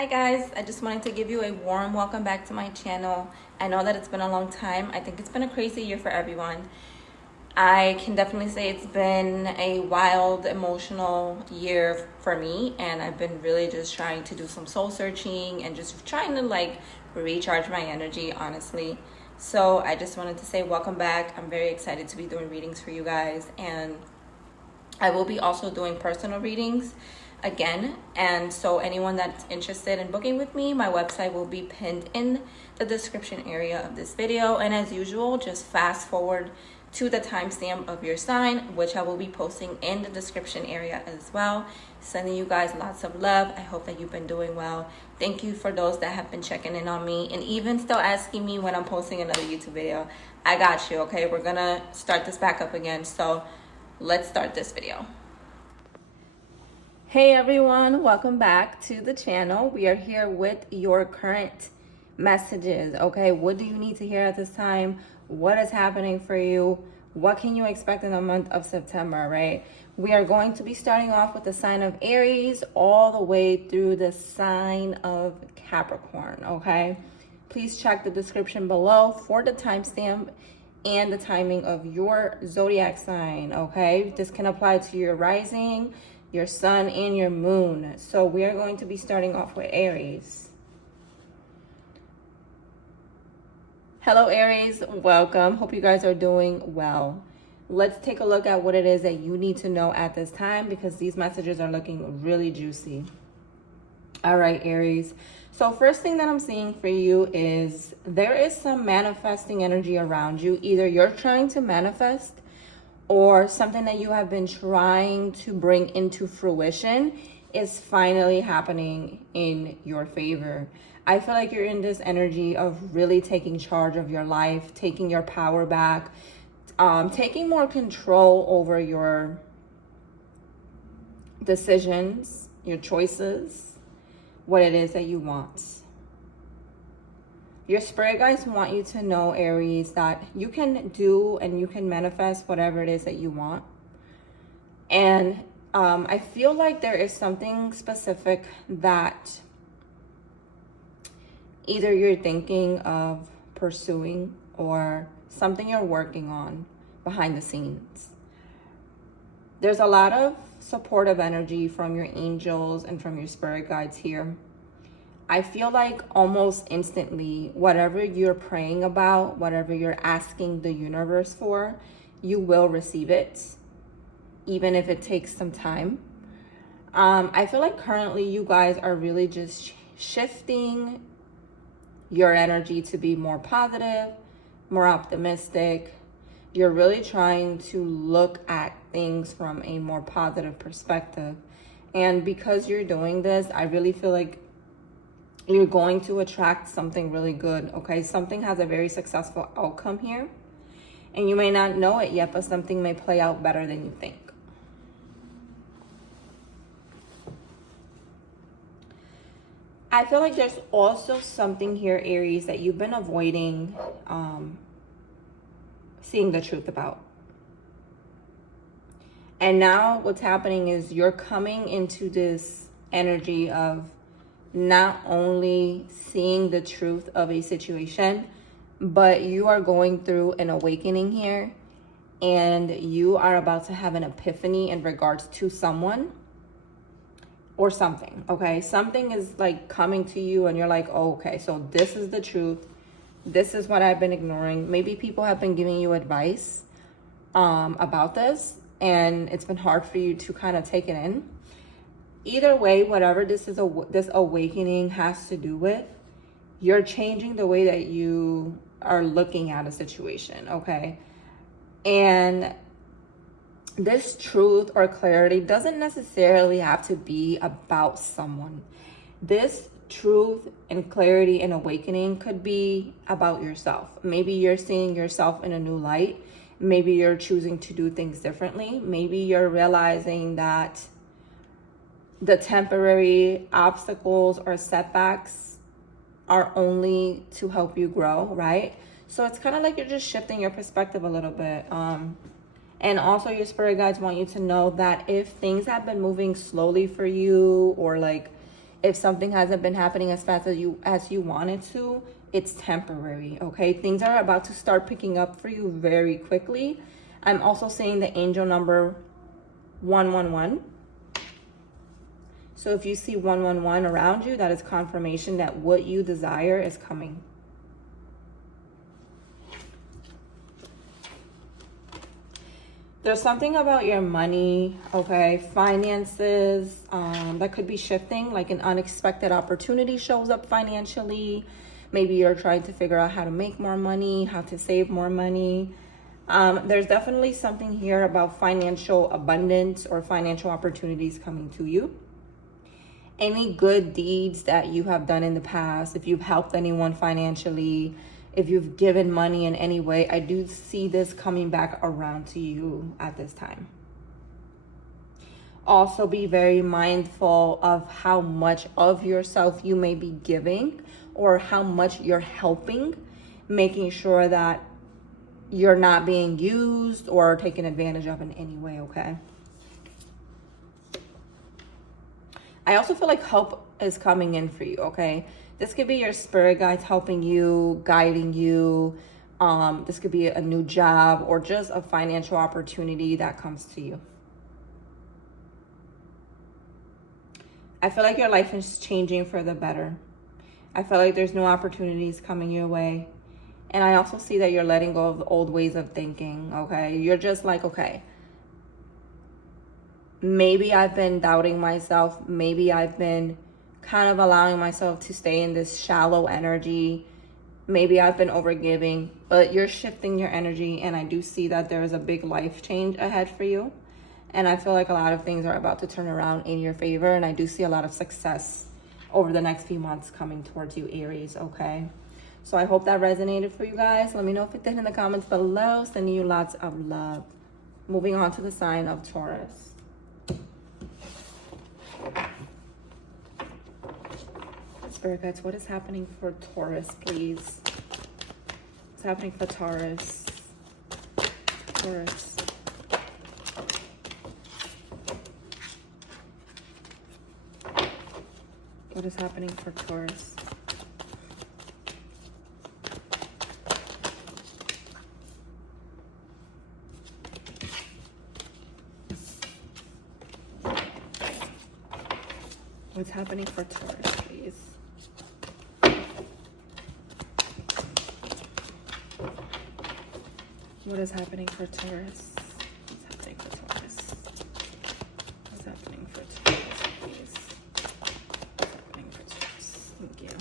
Hi guys, I just wanted to give you a warm welcome back to my channel. I know that it's been a long time. I think it's been a crazy year for everyone. I can definitely say it's been a wild, emotional year for me, and I've been really just trying to do some soul searching and just trying to recharge my energy, honestly. So I just wanted to say welcome back. I'm very excited to be doing readings for you guys, and I will be also doing personal readings again. And so anyone that's interested in booking with me, my website will be pinned in the description area of this video. And as usual, just fast forward to the timestamp of your sign, which I will be posting in the description area as well. Sending you guys lots of love. I hope that you've been doing well. Thank you for those that have been checking in on me and even still asking me when I'm posting another YouTube video. I got you, okay? We're gonna start this back up again. So let's start this video. Hey everyone, welcome back to the channel. We are here with your current messages, okay? What do you need to hear at this time? What is happening for you? What can you expect in the month of September, right? We are going to be starting off with the sign of Aries all the way through the sign of Capricorn, okay? Please check the description below for the timestamp and the timing of your zodiac sign, okay? This can apply to your rising, your sun, and your moon. So we are going to be starting off with Aries. Hello Aries, welcome. Hope you guys are doing well. Let's take a look at what it is that you need to know at this time, because these messages are looking really juicy. All right, Aries. So first thing that I'm seeing for you is there is some manifesting energy around you. Either you're trying to manifest or something that you have been trying to bring into fruition is finally happening in your favor. I feel like you're in this energy of really taking charge of your life, taking your power back, taking more control over your decisions, your choices, what it is that you want. Your spirit guides want you to know, Aries, that you can do and you can manifest whatever it is that you want. And I feel like there is something specific that either you're thinking of pursuing or something you're working on behind the scenes. There's a lot of supportive energy from your angels and from your spirit guides here. I feel like almost instantly, whatever you're praying about, whatever you're asking the universe for, you will receive it, even if it takes some time. I feel like currently you guys are really just shifting your energy to be more positive, more optimistic. You're really trying to look at things from a more positive perspective. And because you're doing this, I really feel like you're going to attract something really good, okay? Something has a very successful outcome here. And you may not know it yet, but something may play out better than you think. I feel like there's also something here, Aries, that you've been avoiding seeing the truth about. And now what's happening is you're coming into this energy of not only seeing the truth of a situation, but you are going through an awakening here, and you are about to have an epiphany in regards to someone or something, okay? Something is like coming to you and you're like, oh, okay, so this is the truth. This is what I've been ignoring. Maybe people have been giving you advice about this, and it's been hard for you to kind of take it in. Either way, whatever this awakening has to do with, you're changing the way that you are looking at a situation, okay? And this truth or clarity doesn't necessarily have to be about someone. This truth and clarity and awakening could be about yourself. Maybe you're seeing yourself in a new light. Maybe you're choosing to do things differently. Maybe you're realizing that the temporary obstacles or setbacks are only to help you grow, right? So it's kind of like you're just shifting your perspective a little bit. And also your spirit guides want you to know that if things have been moving slowly for you, or like If something hasn't been happening as fast as you wanted to, it's temporary, okay? Things are about to start picking up for you very quickly. I'm also seeing the angel number 111. So if you see 111 around you, that is confirmation that what you desire is coming. There's something about your money, okay, finances, that could be shifting, like an unexpected opportunity shows up financially. Maybe you're trying to figure out how to make more money, how to save more money. There's definitely something here about financial abundance or financial opportunities coming to you. Any good deeds that you have done in the past, if you've helped anyone financially, if you've given money in any way, I do see this coming back around to you at this time. Also be very mindful of how much of yourself you may be giving or how much you're helping, making sure that you're not being used or taken advantage of in any way, okay? I also feel like help is coming in for you, okay? This could be your spirit guides helping you, guiding you. This could be a new job or just a financial opportunity that comes to you. I feel like your life is changing for the better. I feel like there's new opportunities coming your way. And I also see that you're letting go of the old ways of thinking, okay? You're just like, okay, maybe I've been doubting myself. Maybe I've been kind of allowing myself to stay in this shallow energy. Maybe I've been overgiving, but you're shifting your energy. And I do see that there is a big life change ahead for you. And I feel like a lot of things are about to turn around in your favor. And I do see a lot of success over the next few months coming towards you, Aries, okay? So I hope that resonated for you guys. Let me know if it did in the comments below. Sending you lots of love. Moving on to the sign of Taurus. Spirit guides, what is happening for Taurus, please? What's happening for Taurus? Taurus. What is happening for Taurus? What's happening for Taurus, please? What is happening for Taurus? What's happening for Taurus? What's happening for Taurus, please? What's happening for Taurus? Thank you.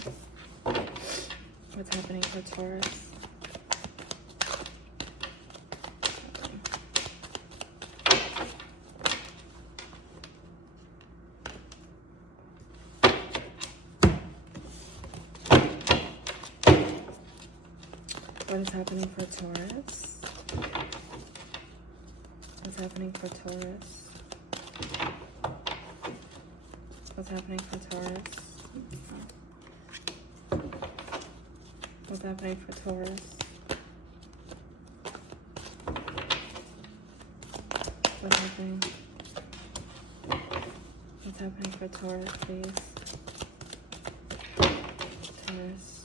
What's happening for Taurus? What is happening for Taurus? What's happening for Taurus? What's happening for Taurus? What's happening for Taurus? What's happening? What's happening for Taurus, please? Taurus.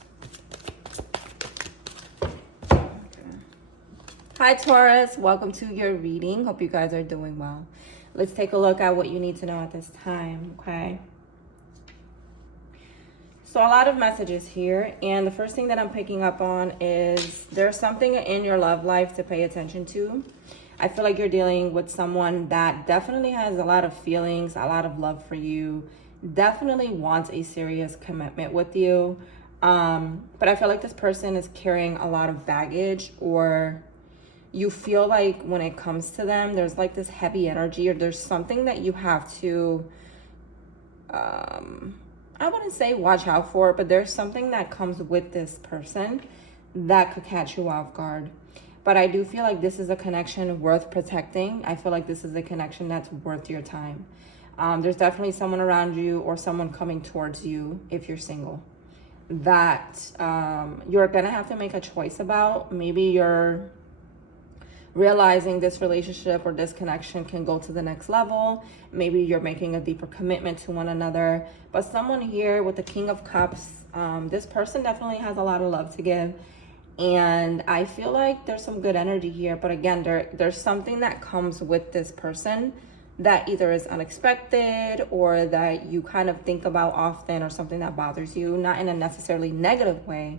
Hi Taurus, welcome to your reading. Hope you guys are doing well. Let's take a look at what you need to know at this time, okay? So a lot of messages here, and the first thing that I'm picking up on is there's something in your love life to pay attention to. I feel like you're dealing with someone that definitely has a lot of feelings, a lot of love for you, definitely wants a serious commitment with you. But I feel like this person is carrying a lot of baggage, or you feel like when it comes to them, there's like this heavy energy, or there's something that you have to, I wouldn't say watch out for, but there's something that comes with this person that could catch you off guard. But I do feel like this is a connection worth protecting. I feel like this is a connection that's worth your time. There's definitely someone around you or someone coming towards you if you're single that you're gonna have to make a choice about. Maybe you're realizing this relationship or this connection can go to the next level. Maybe you're making a deeper commitment to one another. But someone here with the King of Cups, this person definitely has a lot of love to give. And I feel like there's some good energy here. But again, there's something that comes with this person that either is unexpected or that you kind of think about often, or something that bothers you, not in a necessarily negative way.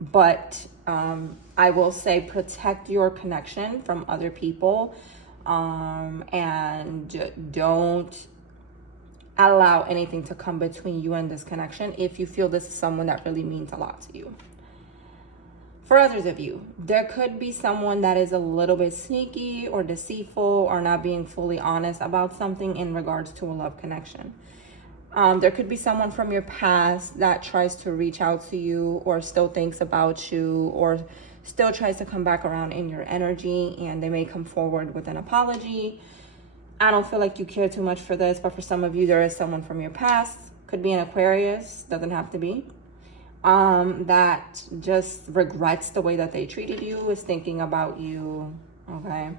But I will say protect your connection from other people, and don't allow anything to come between you and this connection if you feel this is someone that really means a lot to you. For others of you, there could be someone that is a little bit sneaky or deceitful or not being fully honest about something in regards to a love connection. There could be someone from your past that tries to reach out to you, or still thinks about you, or still tries to come back around in your energy, and they may come forward with an apology. I don't feel like you care too much for this, but for some of you, there is someone from your past. Could be an Aquarius, doesn't have to be. That just regrets the way that they treated you, is thinking about you, okay?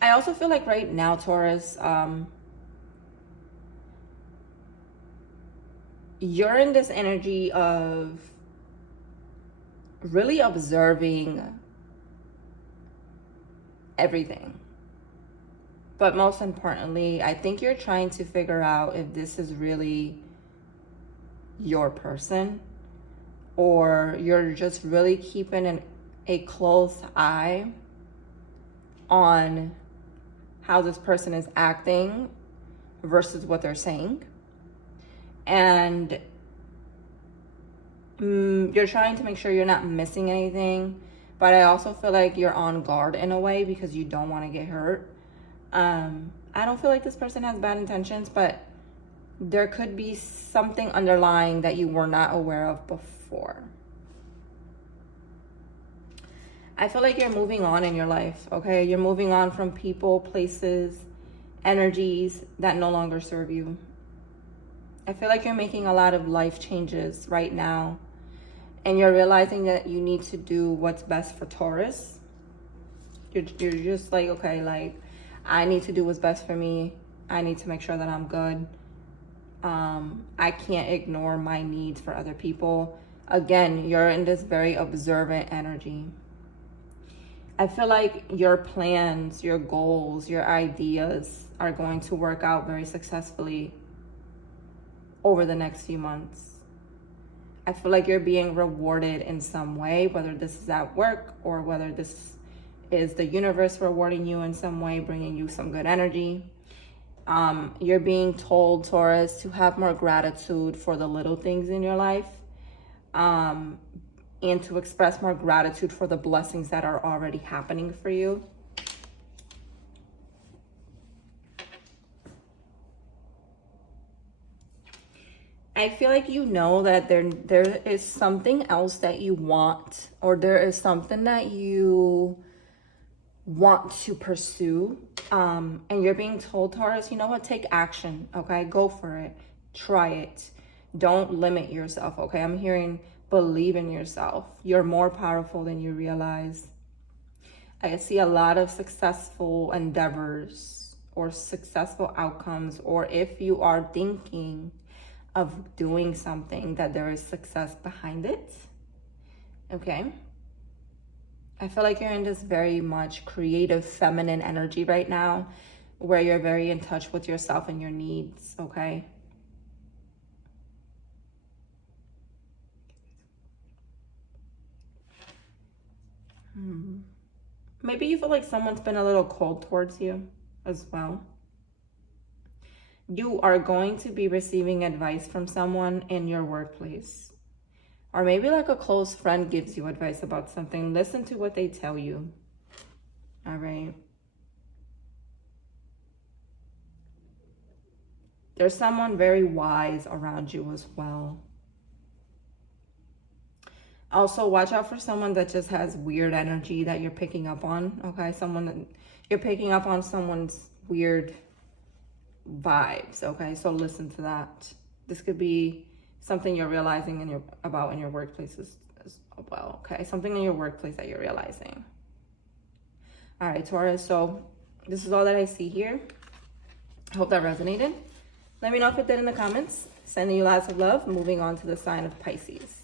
I also feel like right now, Taurus, you're in this energy of really observing everything. But most importantly, I think you're trying to figure out if this is really your person, or you're just really keeping a close eye on how this person is acting versus what they're saying. And you're trying to make sure you're not missing anything. But I also feel like you're on guard in a way because you don't want to get hurt. I don't feel like this person has bad intentions, but there could be something underlying that you were not aware of before. I feel like you're moving on in your life, okay? You're moving on from people, places, energies that no longer serve you. I feel like you're making a lot of life changes right now, and you're realizing that you need to do what's best for Taurus. You're just like, okay, like, I need to do what's best for me. I need to make sure that I'm good. I can't ignore my needs for other people. Again, you're in this very observant energy. I feel like your plans, your goals, your ideas are going to work out very successfully over the next few months. I feel like you're being rewarded in some way, whether this is at work or whether this is the universe rewarding you in some way, bringing you some good energy. You're being told, Taurus, to have more gratitude for the little things in your life, and to express more gratitude for the blessings that are already happening for you. I feel like you know that there is something else that you want, or there is something that you want to pursue, and you're being told, Taurus, you know what, take action, okay? Go for it. Try it. Don't limit yourself, okay? I'm hearing believe in yourself. You're more powerful than you realize. I see a lot of successful endeavors or successful outcomes, or if you are thinking of doing something, that there is success behind it, okay? I feel like you're in this very much creative feminine energy right now, where you're very in touch with yourself and your needs, okay? Maybe you feel like someone's been a little cold towards you as well. You are going to be receiving advice from someone in your workplace. Or maybe like a close friend gives you advice about something. Listen to what they tell you. All right. There's someone very wise around you as well. Also, watch out for someone that just has weird energy that you're picking up on, okay? You're picking up on someone's weird vibes, okay? So listen to that. This could be something you're realizing about in your workplace as well, okay? Something in your workplace that you're realizing. All right, Taurus, so this is all that I see here. I hope that resonated. Let me know if it did in the comments. Sending you lots of love. Moving on to the sign of Pisces.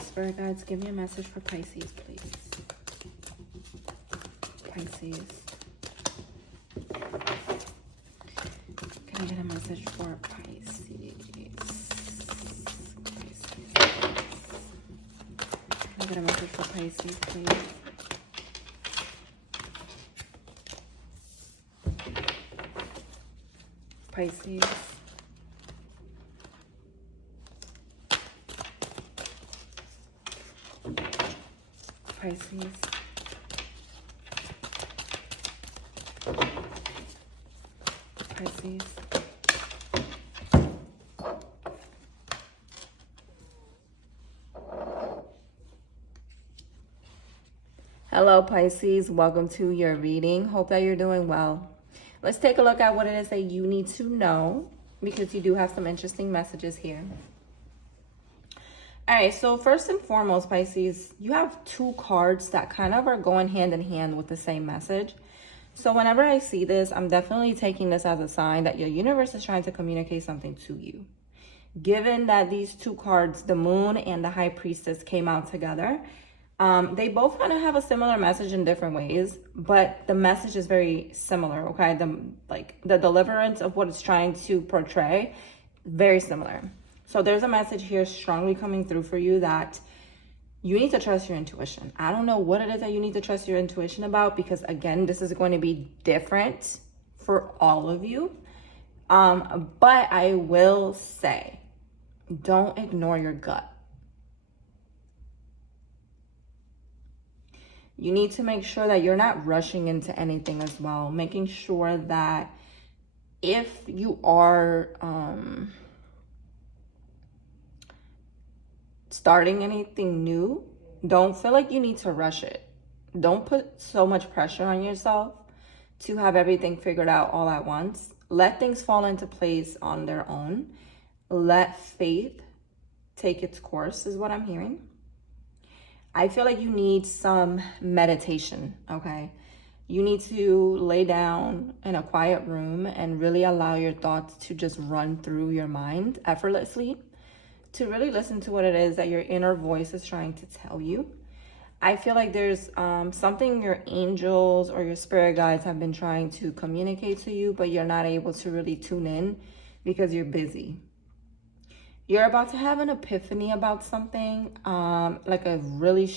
Spirit guides, give me a message for Pisces, please. Pisces. Can I get a message for Pisces? Can I get a message for Pisces, please? Pisces. Pisces. Pisces. Hello, Pisces. Welcome to your reading. Hope that you're doing well. Let's take a look at what it is that you need to know, because you do have some interesting messages here. All right, so first and foremost, Pisces, you have two cards that kind of are going hand in hand with the same message. So whenever I see this, I'm definitely taking this as a sign that your universe is trying to communicate something to you. Given that these two cards, the Moon and the High Priestess, came out together, they both kind of have a similar message in different ways, but the message is very similar, okay? The deliverance of what it's trying to portray, very similar. So there's a message here strongly coming through for you that you need to trust your intuition. I don't know what it is that you need to trust your intuition about, because again, this is going to be different for all of you. But I will say, don't ignore your gut. You need to make sure that you're not rushing into anything as well. Making sure that if you are starting anything new, don't feel like you need to rush it. Don't put so much pressure on yourself to have everything figured out all at once. Let things fall into place on their own. Let faith take its course is what I'm hearing. I feel like you need some meditation, okay? You need to lay down in a quiet room and really allow your thoughts to just run through your mind effortlessly, to really listen to what it is that your inner voice is trying to tell you. I feel like there's something your angels or your spirit guides have been trying to communicate to you, but you're not able to really tune in because you're busy. You're about to have an epiphany about something, like a really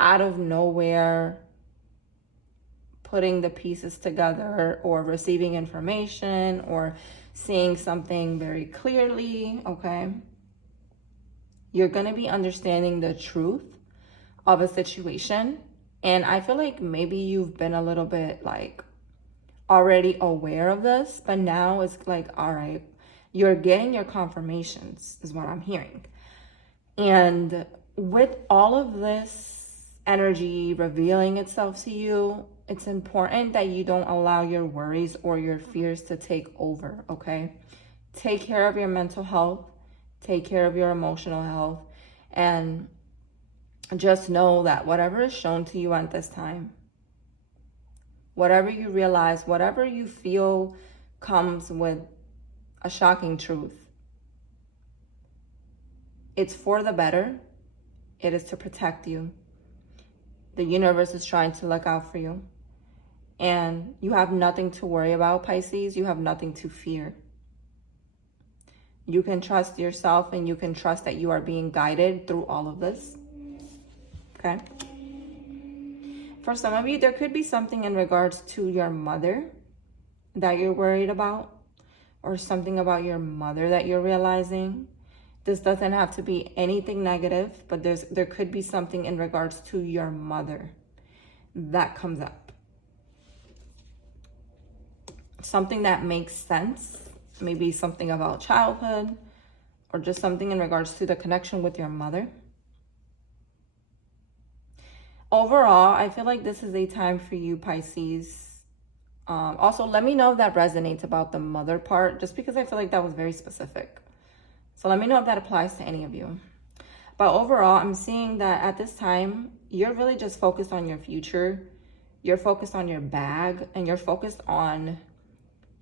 out of nowhere putting the pieces together, or receiving information, or seeing something very clearly, okay? You're going to be understanding the truth of a situation. And I feel like maybe you've been a little bit already aware of this, but now it's all right, you're getting your confirmations is what I'm hearing. And with all of this energy revealing itself to you, it's important that you don't allow your worries or your fears to take over, okay? Take care of your mental health. Take care of your emotional health, and just know that whatever is shown to you at this time, whatever you realize, whatever you feel comes with a shocking truth, it's for the better. It is to protect you. The universe is trying to look out for you. And you have nothing to worry about, Pisces. You have nothing to fear. You can trust yourself, and you can trust that you are being guided through all of this. Okay? For some of you, there could be something in regards to your mother that you're worried about, or something about your mother that you're realizing. This doesn't have to be anything negative, but there could be something in regards to your mother that comes up. Something that makes sense. Maybe something about childhood, or just something in regards to the connection with your mother. Overall, I feel like this is a time for you, Pisces. Also, let me know if that resonates about the mother part, just because I feel like that was very specific. So let me know if that applies to any of you. But overall, I'm seeing that at this time, you're really just focused on your future. You're focused on your bag, and you're focused on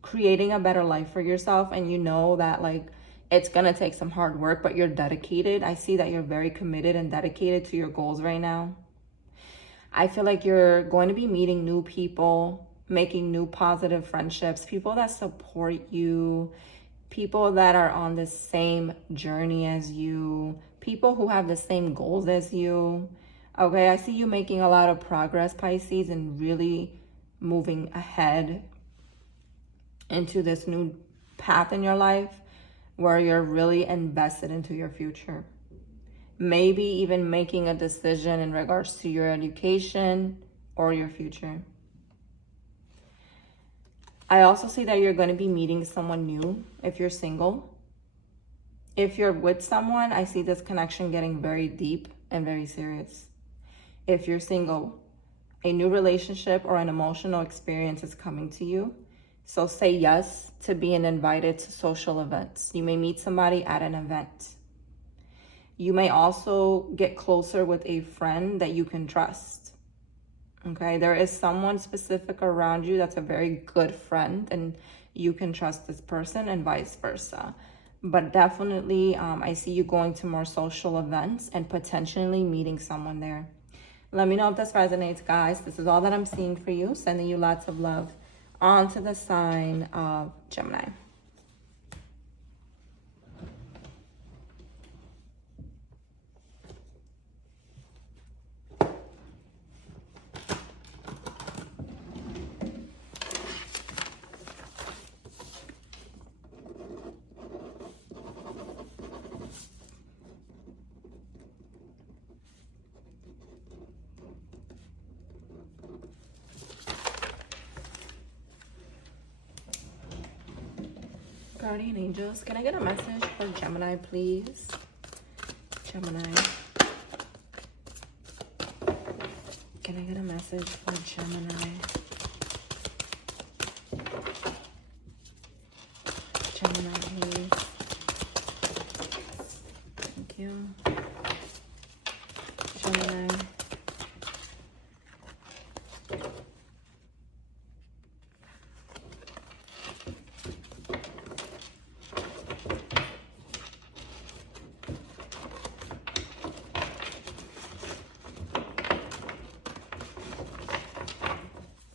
creating a better life for yourself. And you know that, like, it's going to take some hard work, but you're dedicated. I see that you're very committed and dedicated to your goals right now. I feel like you're going to be meeting new people, making new positive friendships, people that support you, people that are on the same journey as you, people who have the same goals as you. Okay, I see you making a lot of progress, Pisces, and really moving ahead into this new path in your life where you're really invested into your future. Maybe even making a decision in regards to your education or your future. I also see that you're going to be meeting someone new if you're single. If you're with someone, I see this connection getting very deep and very serious. If you're single, a new relationship or an emotional experience is coming to you. So say yes to being invited to social events. You may meet somebody at an event. You may also get closer with a friend that you can trust. Okay, there is someone specific around you that's a very good friend, and you can trust this person, and vice versa. But definitely, I see you going to more social events and potentially meeting someone there. Let me know if this resonates, guys. This is all that I'm seeing for you. Sending you lots of love. On to the sign of Gemini. Guardian angels, can I get a message for Gemini, please? Gemini. Can I get a message for Gemini? Gemini, please. Thank you. Gemini.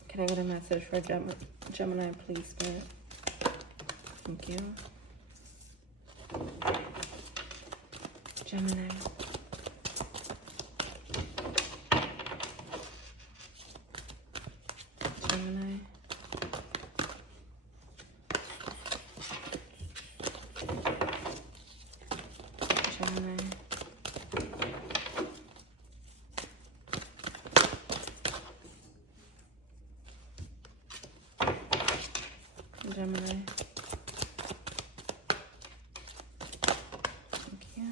Can I get a message for Gemini, please, Spirit? Thank you. Gemini. Gemini. Gemini. Gemini. Thank you.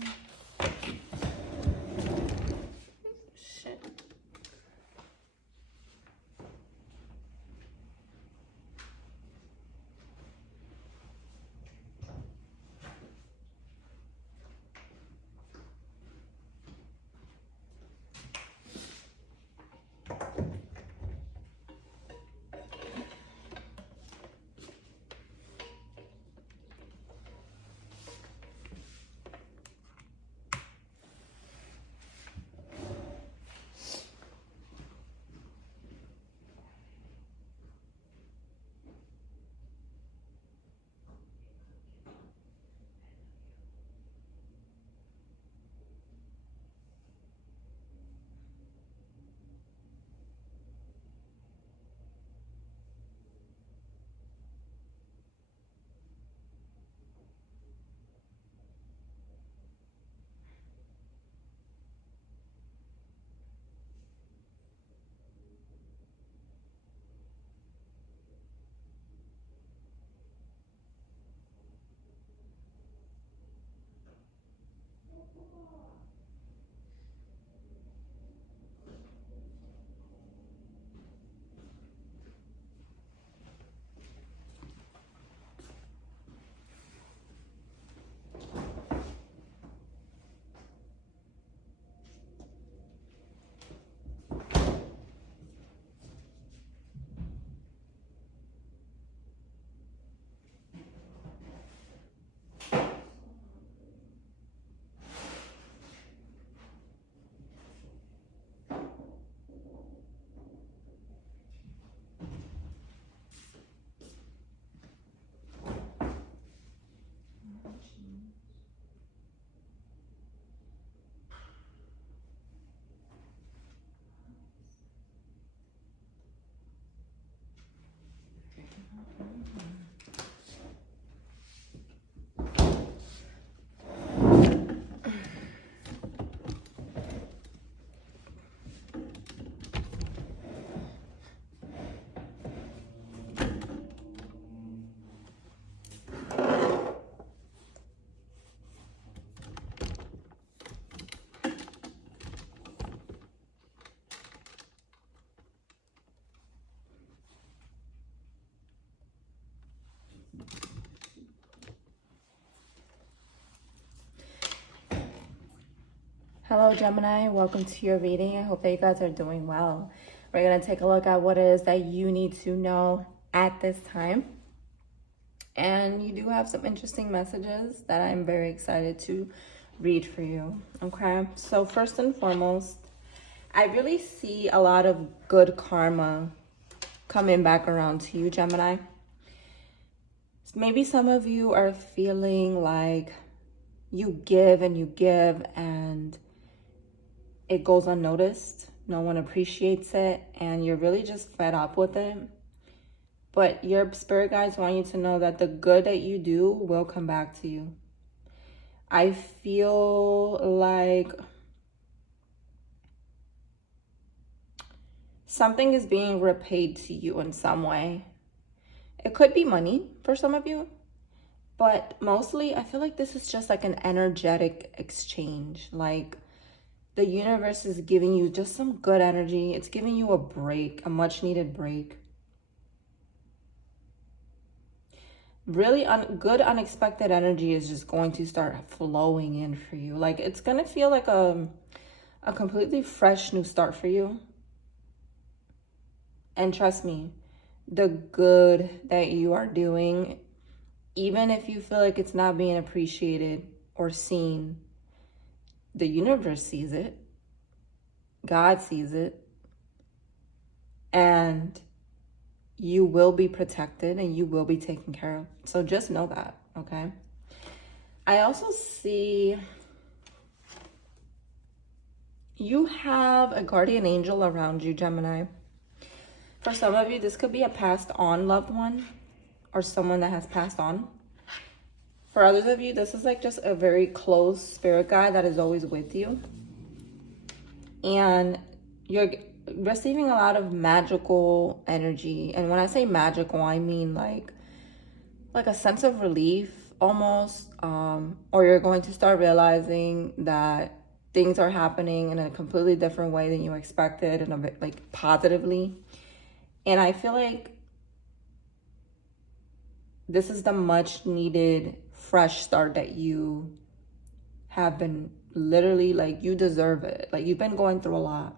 Hello, Gemini. Welcome to your reading. I hope that you guys are doing well. We're going to take a look at what it is that you need to know at this time. And you do have some interesting messages that I'm very excited to read for you. Okay, so first and foremost, I really see a lot of good karma coming back around to you, Gemini. Maybe some of you are feeling like you give and it goes unnoticed. No one appreciates it and you're really just fed up with it. But your spirit guides want you to know that the good that you do will come back to you. I feel like something is being repaid to you in some way. It could be money for some of you, but mostly I feel like this is just like an energetic exchange. Like the universe is giving you just some good energy. It's giving you a break, a much needed break. Really good unexpected energy is just going to start flowing in for you. Like it's going to feel like a completely fresh new start for you. And trust me, the good that you are doing, even if you feel like it's not being appreciated or seen, the universe sees it. God sees it. And you will be protected and you will be taken care of. So just know that, okay? I also see you have a guardian angel around you, Gemini. For some of you, this could be a passed on loved one or someone that has passed on. For others of you, this is like just a very close spirit guide that is always with you. And you're receiving a lot of magical energy. And when I say magical, I mean like a sense of relief almost. Or you're going to start realizing that things are happening in a completely different way than you expected, and a bit like positively. And I feel like this is the much needed fresh start that you have been literally, like, you deserve it. Like, you've been going through a lot.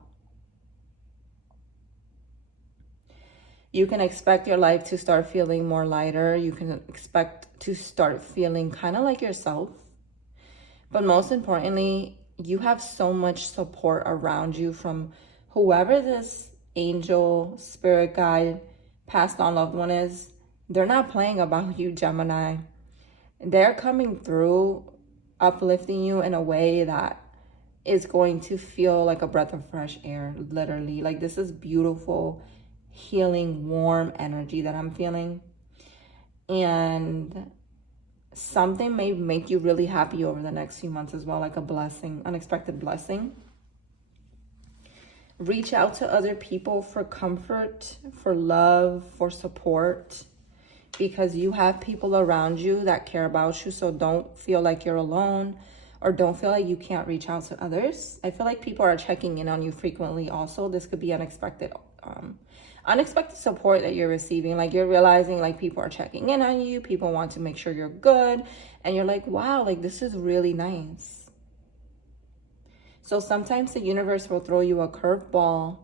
You can expect your life to start feeling more lighter. You can expect to start feeling kind of like yourself. But most importantly, you have so much support around you from whoever this angel, spirit guide, passed on loved one is. They're not playing about you, Gemini. They're coming through, uplifting you in a way that is going to feel like a breath of fresh air, literally. Like, this is beautiful, healing, warm energy that I'm feeling. And something may make you really happy over the next few months as well, like a blessing, unexpected blessing. Reach out to other people for comfort, for love, for support, because you have people around you that care about you. So don't feel like you're alone, or don't feel like you can't reach out to others. I feel like people are checking in on you frequently also. This could be unexpected support that you're receiving. Like, you're realizing like people are checking in on you. People want to make sure you're good. And you're like, wow, like this is really nice. So sometimes the universe will throw you a curveball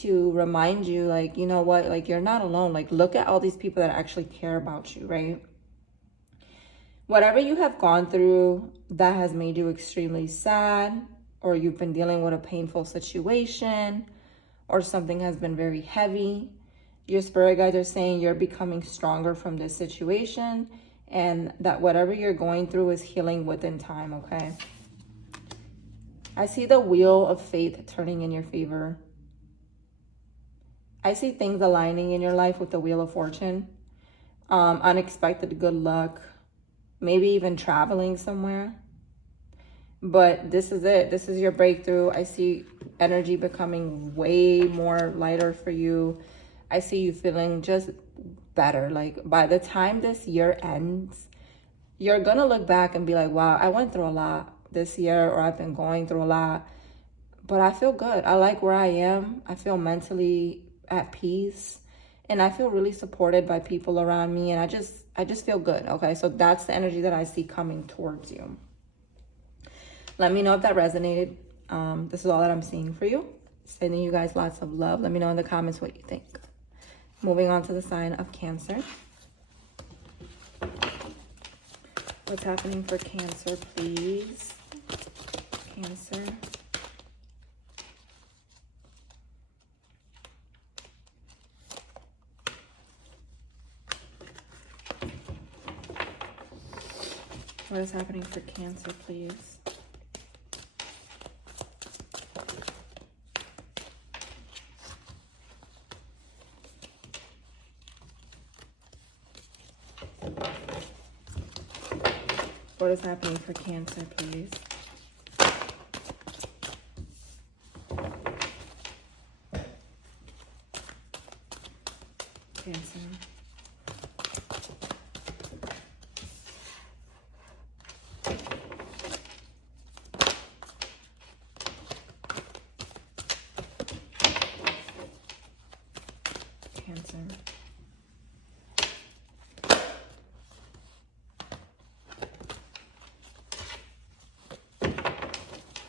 to remind you, like, you know what, like, you're not alone. Like, look at all these people that actually care about you, right? Whatever you have gone through that has made you extremely sad, or you've been dealing with a painful situation, or something has been very heavy, your spirit guides are saying you're becoming stronger from this situation, and that whatever you're going through is healing within time, okay? I see the wheel of fate turning in your favor. I see things aligning in your life with the wheel of fortune. Unexpected good luck. Maybe even traveling somewhere. But this is it. This is your breakthrough. I see energy becoming way more lighter for you. I see you feeling just better. Like, by the time this year ends, you're going to look back and be like, wow, I went through a lot this year, or I've been going through a lot, but I feel good. I like where I am. I feel mentally at peace, and I feel really supported by people around me, and I just feel good. Okay, so that's the energy that I see coming towards you. Let me know if that resonated. This is all that I'm seeing for you. Sending you guys lots of love. Let me know in the comments what you think. Moving on to the sign of Cancer. What's happening for Cancer, please? Cancer. What is happening for Cancer, please? What is happening for Cancer, please? Cancer. Cancer.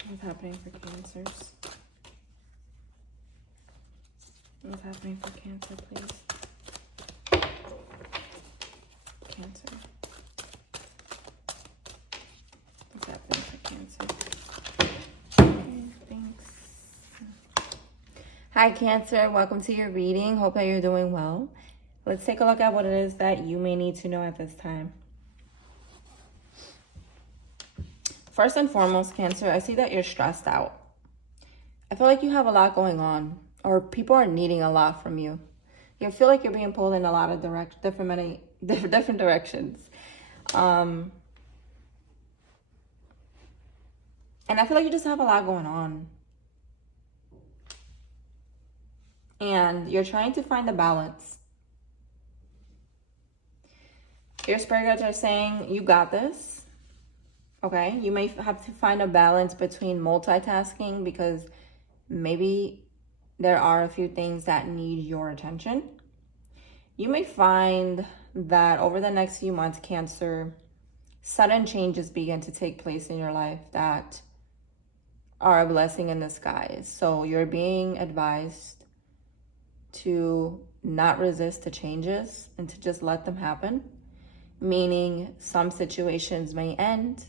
What's happening for Cancers? What's happening for Cancer, please? Cancer. What's happening for Cancer? Okay, thanks. Hi, Cancer. Welcome to your reading. Hope that you're doing well. Let's take a look at what it is that you may need to know at this time. First and foremost, Cancer, I see that you're stressed out. I feel like you have a lot going on, or people are needing a lot from you. You feel like you're being pulled in a lot of different directions. And I feel like you just have a lot going on. And you're trying to find a balance. Your spirit guides are saying, you got this. Okay, you may have to find a balance between multitasking because maybe there are a few things that need your attention. You may find that over the next few months, Cancer, sudden changes begin to take place in your life that are a blessing in disguise. So you're being advised to not resist the changes and to just let them happen. Meaning some situations may end.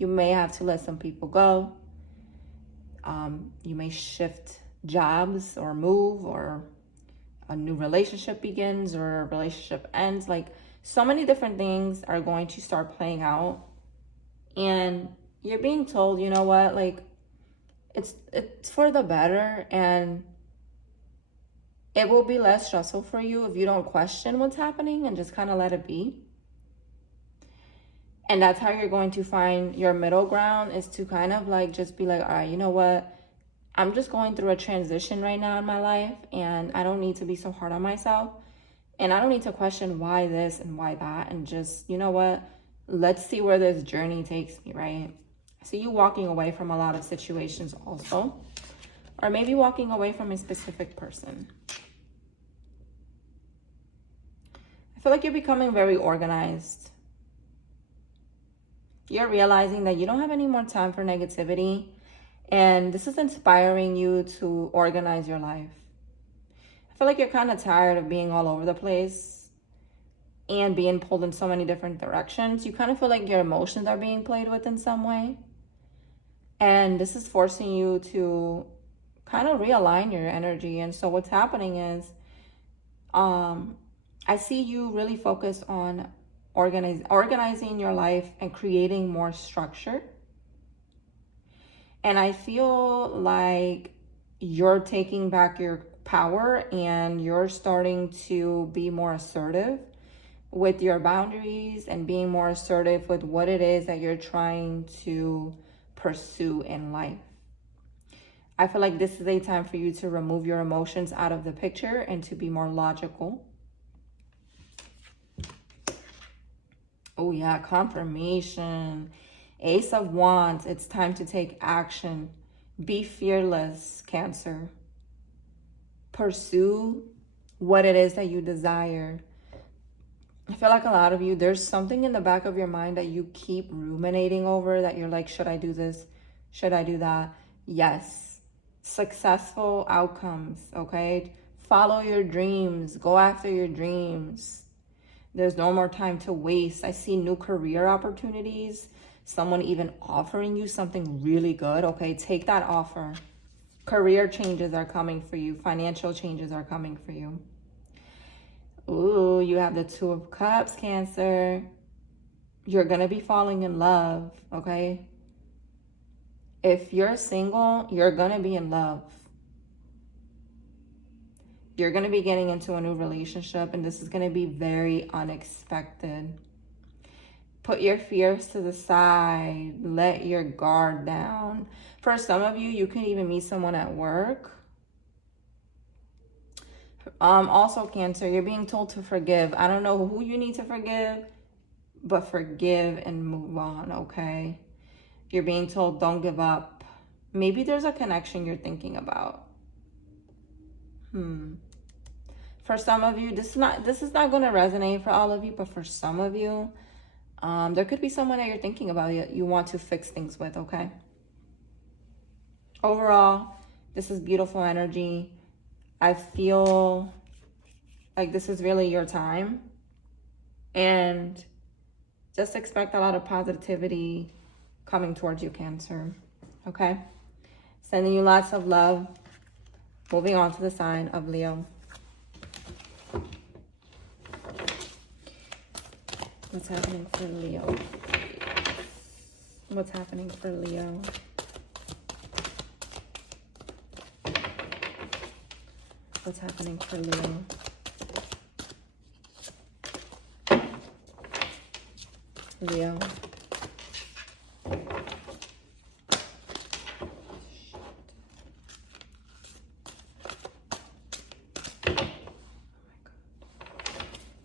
You may have to let some people go. You may shift jobs or move, or a new relationship begins or a relationship ends. Like, so many different things are going to start playing out. And you're being told, you know what, like, it's for the better, and it will be less stressful for you if you don't question what's happening and just kind of let it be. And that's how you're going to find your middle ground, is to kind of like just be like, all right, you know what? I'm just going through a transition right now in my life, and I don't need to be so hard on myself. And I don't need to question why this and why that. And just, you know what? Let's see where this journey takes me, right? I see you walking away from a lot of situations also. Or maybe walking away from a specific person. I feel like you're becoming very organized. You're realizing that you don't have any more time for negativity, and this is inspiring you to organize your life. I feel like you're kind of tired of being all over the place and being pulled in so many different directions. You kind of feel like your emotions are being played with in some way, and this is forcing you to kind of realign your energy. And so what's happening is, I see you really focus on organizing your life and creating more structure. And I feel like you're taking back your power, and you're starting to be more assertive with your boundaries and being more assertive with what it is that you're trying to pursue in life. I feel like this is a time for you to remove your emotions out of the picture and to be more logical. Oh yeah, confirmation. Ace of Wands. It's time to take action. Be fearless, Cancer. Pursue what it is that you desire. I feel like a lot of you, there's something in the back of your mind that you keep ruminating over, that you're like, should I do this? Should I do that? Yes. Successful outcomes, okay? Follow your dreams. Go after your dreams. There's no more time to waste. I see new career opportunities. Someone even offering you something really good, okay? Take that offer. Career changes are coming for you. Financial changes are coming for you. Ooh, you have the Two of Cups, Cancer. You're going to be falling in love, okay? If you're single, you're going to be in love. You're going to be getting into a new relationship, and this is going to be very unexpected. Put your fears to the side. Let your guard down. For some of you, you could even meet someone at work. Also, Cancer, you're being told to forgive. I don't know who you need to forgive, but forgive and move on, okay? You're being told don't give up. Maybe there's a connection you're thinking about. For some of you, this is not going to resonate for all of you, but for some of you, there could be someone that you're thinking about you want to fix things with, okay? Overall, this is beautiful energy. I feel like this is really your time. And just expect a lot of positivity coming towards you, Cancer. Okay? Sending you lots of love. Moving on to the sign of Leo. What's happening for Leo? What's happening for Leo? What's happening for Leo? Leo.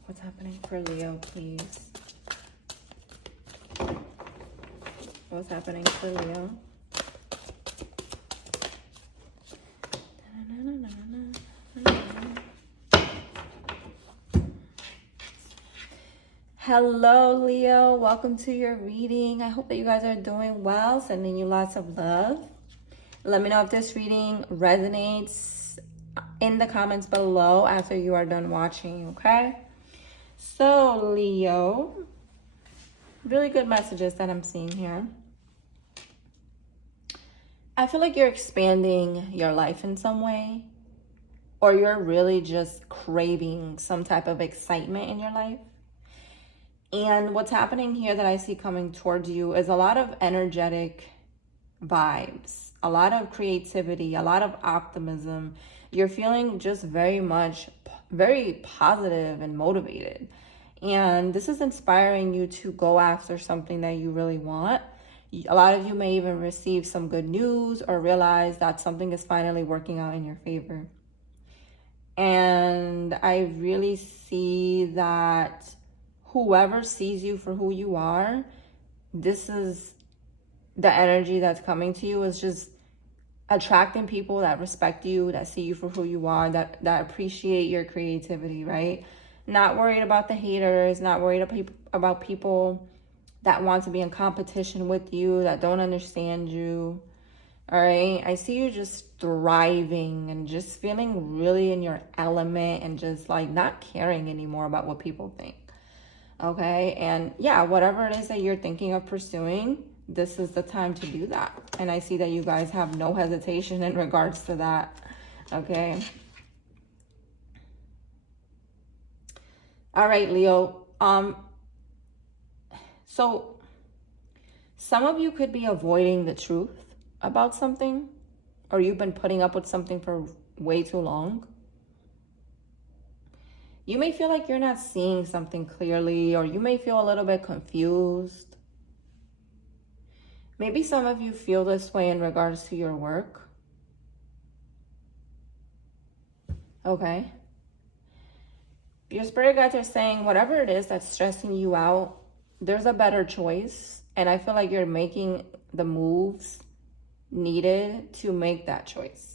What's happening for Leo, please? What's happening for Leo? Hello, Leo. Welcome to your reading. I hope that you guys are doing well. Sending you lots of love. Let me know if this reading resonates in the comments below after you are done watching, okay? So, Leo, really good messages that I'm seeing here. I feel like you're expanding your life in some way, or you're really just craving some type of excitement in your life. And what's happening here that I see coming towards you is a lot of energetic vibes, a lot of creativity, a lot of optimism. You're feeling just very positive and motivated. And this is inspiring you to go after something that you really want. A lot of you may even receive some good news or realize that something is finally working out in your favor. And I really see that whoever sees you for who you are, this is the energy that's coming to you, is just attracting people that respect you, that see you for who you are, that appreciate your creativity, right? Not worried about the haters, not worried about people that want to be in competition with you, that don't understand you, all right? I see you just thriving and just feeling really in your element and just like not caring anymore about what people think. Okay, and yeah, whatever it is that you're thinking of pursuing, this is the time to do that. And I see that you guys have no hesitation in regards to that. Okay. All right, Leo. So some of you could be avoiding the truth about something, or you've been putting up with something for way too long. You may feel like you're not seeing something clearly, or you may feel a little bit confused. Maybe some of you feel this way in regards to your work. Okay. Your spirit guides are saying whatever it is that's stressing you out, there's a better choice. And I feel like you're making the moves needed to make that choice.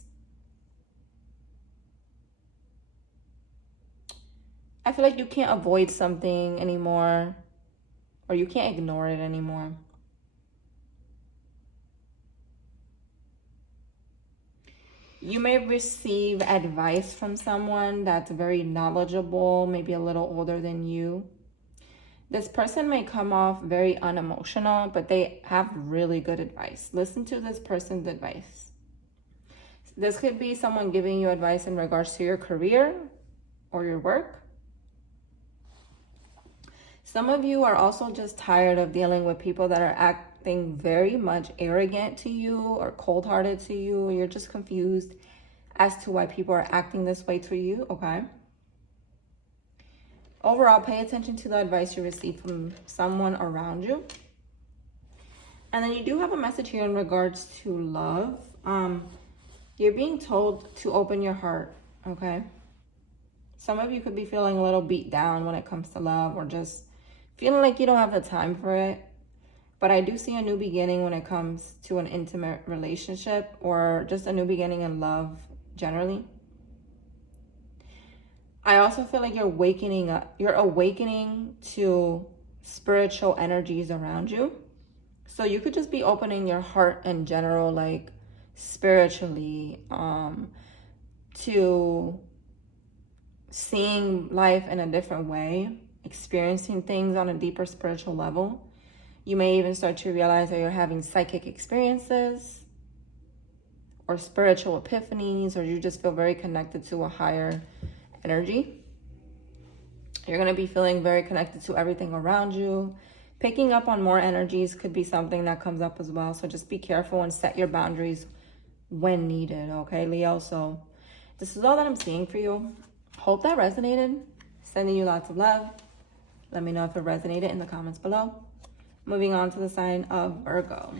I feel like you can't avoid something anymore, or you can't ignore it anymore. You may receive advice from someone that's very knowledgeable, maybe a little older than you. This person may come off very unemotional, but they have really good advice. Listen to this person's advice. This could be someone giving you advice in regards to your career or your work. Some of you are also just tired of dealing with people that are acting very much arrogant to you or cold-hearted to you. You're just confused as to why people are acting this way to you, okay? Overall, pay attention to the advice you receive from someone around you. And then you do have a message here in regards to love. You're being told to open your heart, okay? Some of you could be feeling a little beat down when it comes to love, or just feeling like you don't have the time for it. But I do see a new beginning when it comes to an intimate relationship, or just a new beginning in love generally. I also feel like you're wakening up. You're awakening to spiritual energies around you. So you could just be opening your heart in general, like spiritually, to seeing life in a different way, experiencing things on a deeper spiritual level. You may even start to realize that you're having psychic experiences or spiritual epiphanies, or you just feel very connected to a higher energy. You're going to be feeling very connected to everything around you. Picking up on more energies could be something that comes up as well. So just be careful and set your boundaries when needed, okay, Leo? So this is all that I'm seeing for you. Hope that resonated. Sending you lots of love. Let me know if it resonated in the comments below. Moving on to the sign of Virgo.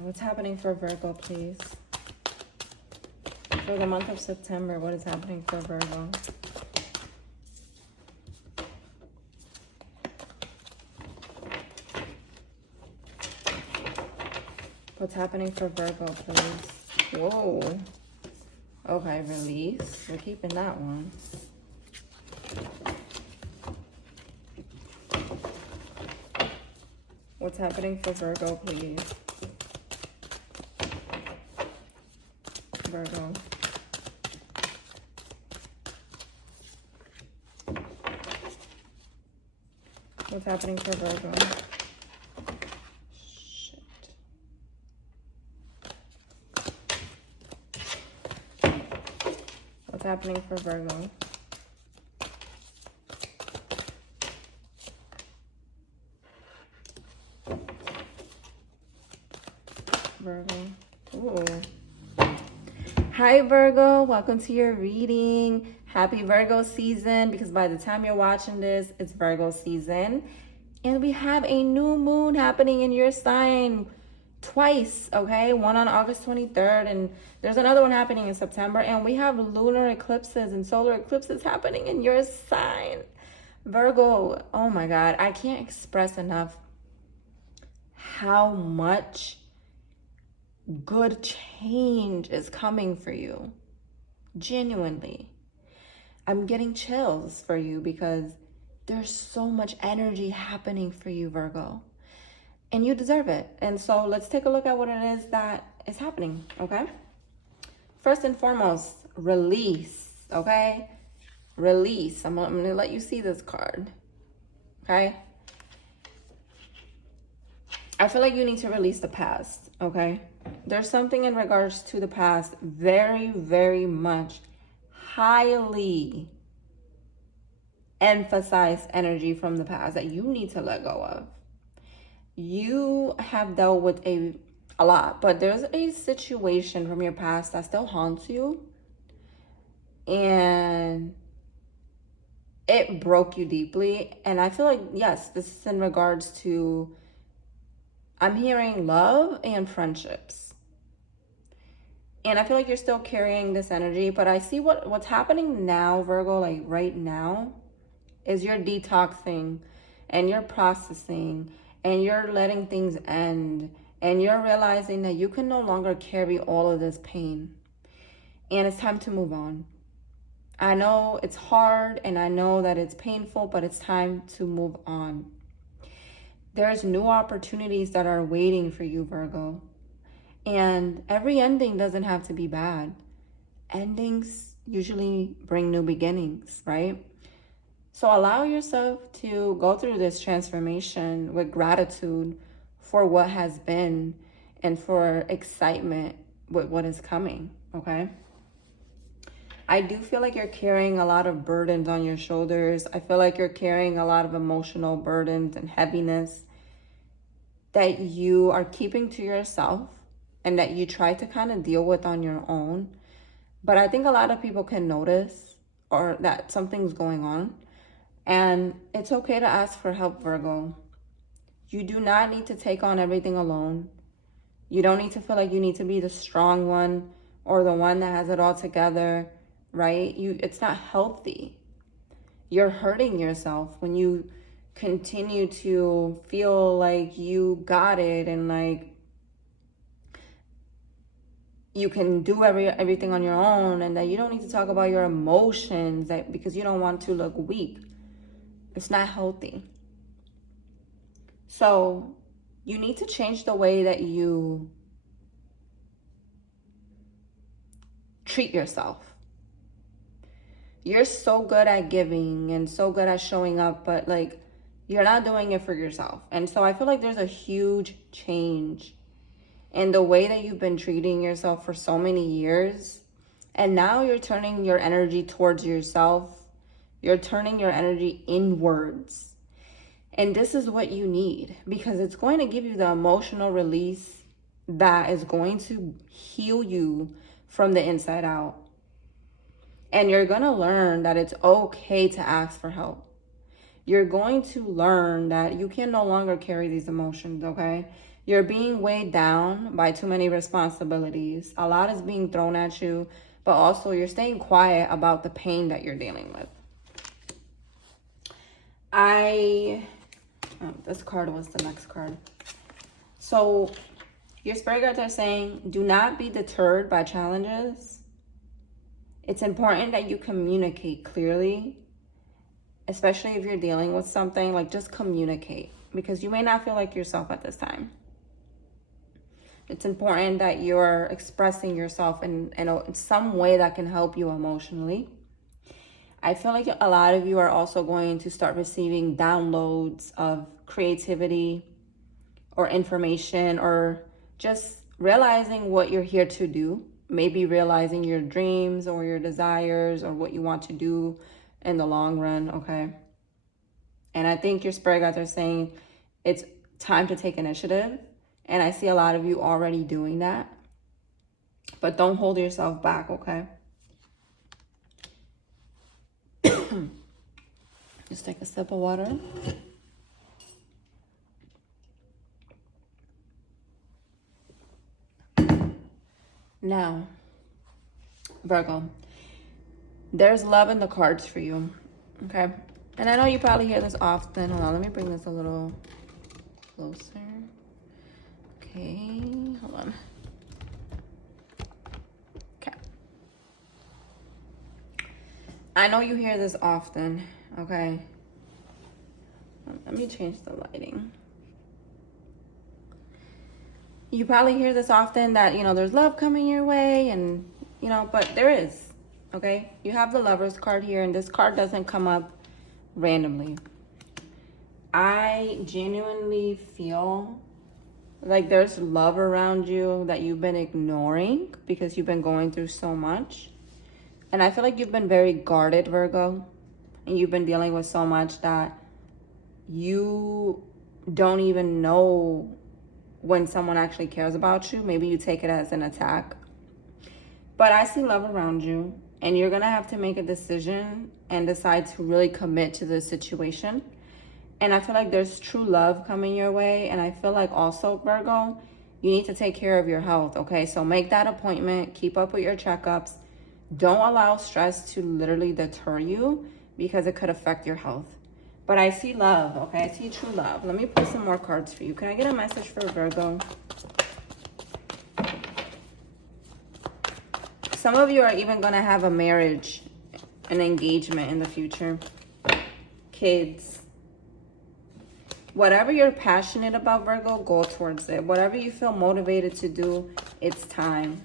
What's happening for Virgo, please? For the month of September, what is happening for Virgo? What's happening for Virgo, please? Whoa. Okay, release. We're keeping that one. What's happening for Virgo, please? Virgo. What's happening for Virgo? Shit. What's happening for Virgo? Virgo. Ooh. Hi Virgo, welcome to your reading. Happy Virgo season, because by the time you're watching this, it's Virgo season. And we have a new moon happening in your sign twice, okay? One on August 23rd, and there's another one happening in September. And we have lunar eclipses and solar eclipses happening in your sign. Virgo, oh my God, I can't express enough how much good change is coming for you. Genuinely. I'm getting chills for you because there's so much energy happening for you, Virgo. And you deserve it. And so let's take a look at what it is that is happening, okay? First and foremost, release, okay? Release. I'm going to let you see this card, okay? I feel like you need to release the past, okay? There's something in regards to the past very, very much highly emphasized energy from the past that you need to let go of. You have dealt with a lot, but there's a situation from your past that still haunts you, and it broke you deeply. And I feel like, yes, this is in regards to, I'm hearing love and friendships. And I feel like you're still carrying this energy, but I see what's happening now, Virgo, like right now, is you're detoxing and you're processing and you're letting things end and you're realizing that you can no longer carry all of this pain. And it's time to move on. I know it's hard and I know that it's painful, but it's time to move on. There's new opportunities that are waiting for you, Virgo. And every ending doesn't have to be bad. Endings usually bring new beginnings, right? So allow yourself to go through this transformation with gratitude for what has been and for excitement with what is coming, okay? I do feel like you're carrying a lot of burdens on your shoulders. I feel like you're carrying a lot of emotional burdens and heaviness that you are keeping to yourself and that you try to kind of deal with on your own. But I think a lot of people can notice or that something's going on. And it's okay to ask for help, Virgo. You do not need to take on everything alone. You don't need to feel like you need to be the strong one or the one that has it all together, right? It's not healthy. You're hurting yourself when you continue to feel like you got it and like you can do everything on your own, and that you don't need to talk about your emotions because you don't want to look weak. It's not healthy. So you need to change the way that you treat yourself. You're so good at giving and so good at showing up, but like you're not doing it for yourself. And so I feel like there's a huge change in the way that you've been treating yourself for so many years. And now you're turning your energy towards yourself. You're turning your energy inwards. And this is what you need, because it's going to give you the emotional release that is going to heal you from the inside out. And you're going to learn that it's okay to ask for help. You're going to learn that you can no longer carry these emotions, okay? You're being weighed down by too many responsibilities. A lot is being thrown at you, but also you're staying quiet about the pain that you're dealing with. This card was the next card. So your spirit guides are saying, do not be deterred by challenges. It's important that you communicate clearly, especially if you're dealing with something. Like, just communicate, because you may not feel like yourself at this time. It's important that you're expressing yourself in some way that can help you emotionally. I feel like a lot of you are also going to start receiving downloads of creativity or information, or just realizing what you're here to do. Maybe realizing your dreams or your desires or what you want to do in the long run, okay? And I think your spirit guides are saying it's time to take initiative. And I see a lot of you already doing that. But don't hold yourself back, okay? Just take a sip of water. Now, Virgo, there's love in the cards for you, okay? And I know you probably hear this often. Hold on, let me bring this a little closer. Okay, hold on. Okay. I know you hear this often, okay? Let me change the lighting. You probably hear this often that, you know, there's love coming your way and, you know, but there is, okay? You have the Lovers card here, and this card doesn't come up randomly. I genuinely feel like there's love around you that you've been ignoring because you've been going through so much. And I feel like you've been very guarded, Virgo, and you've been dealing with so much that you don't even know when someone actually cares about you. Maybe you take it as an attack. But I see love around you, and you're going to have to make a decision and decide to really commit to this situation. And I feel like there's true love coming your way. And I feel like also, Virgo, you need to take care of your health, okay? So make that appointment. Keep up with your checkups. Don't allow stress to literally deter you because it could affect your health. But I see love, okay? I see true love. Let me pull some more cards for you. Can I get a message for Virgo? Some of you are even going to have a marriage, an engagement in the future. Kids. Whatever you're passionate about, Virgo, go towards it. Whatever you feel motivated to do, it's time.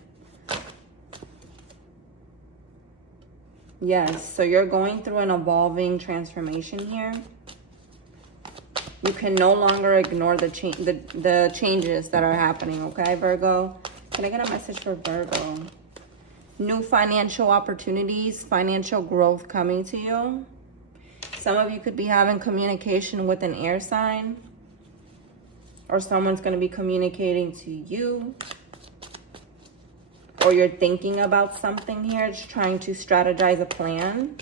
Yes, so you're going through an evolving transformation here. You can no longer ignore the changes that are happening, okay, Virgo? Can I get a message for Virgo? New financial opportunities, financial growth coming to you. Some of you could be having communication with an air sign, or someone's going to be communicating to you. Or you're thinking about something here, just trying to strategize a plan.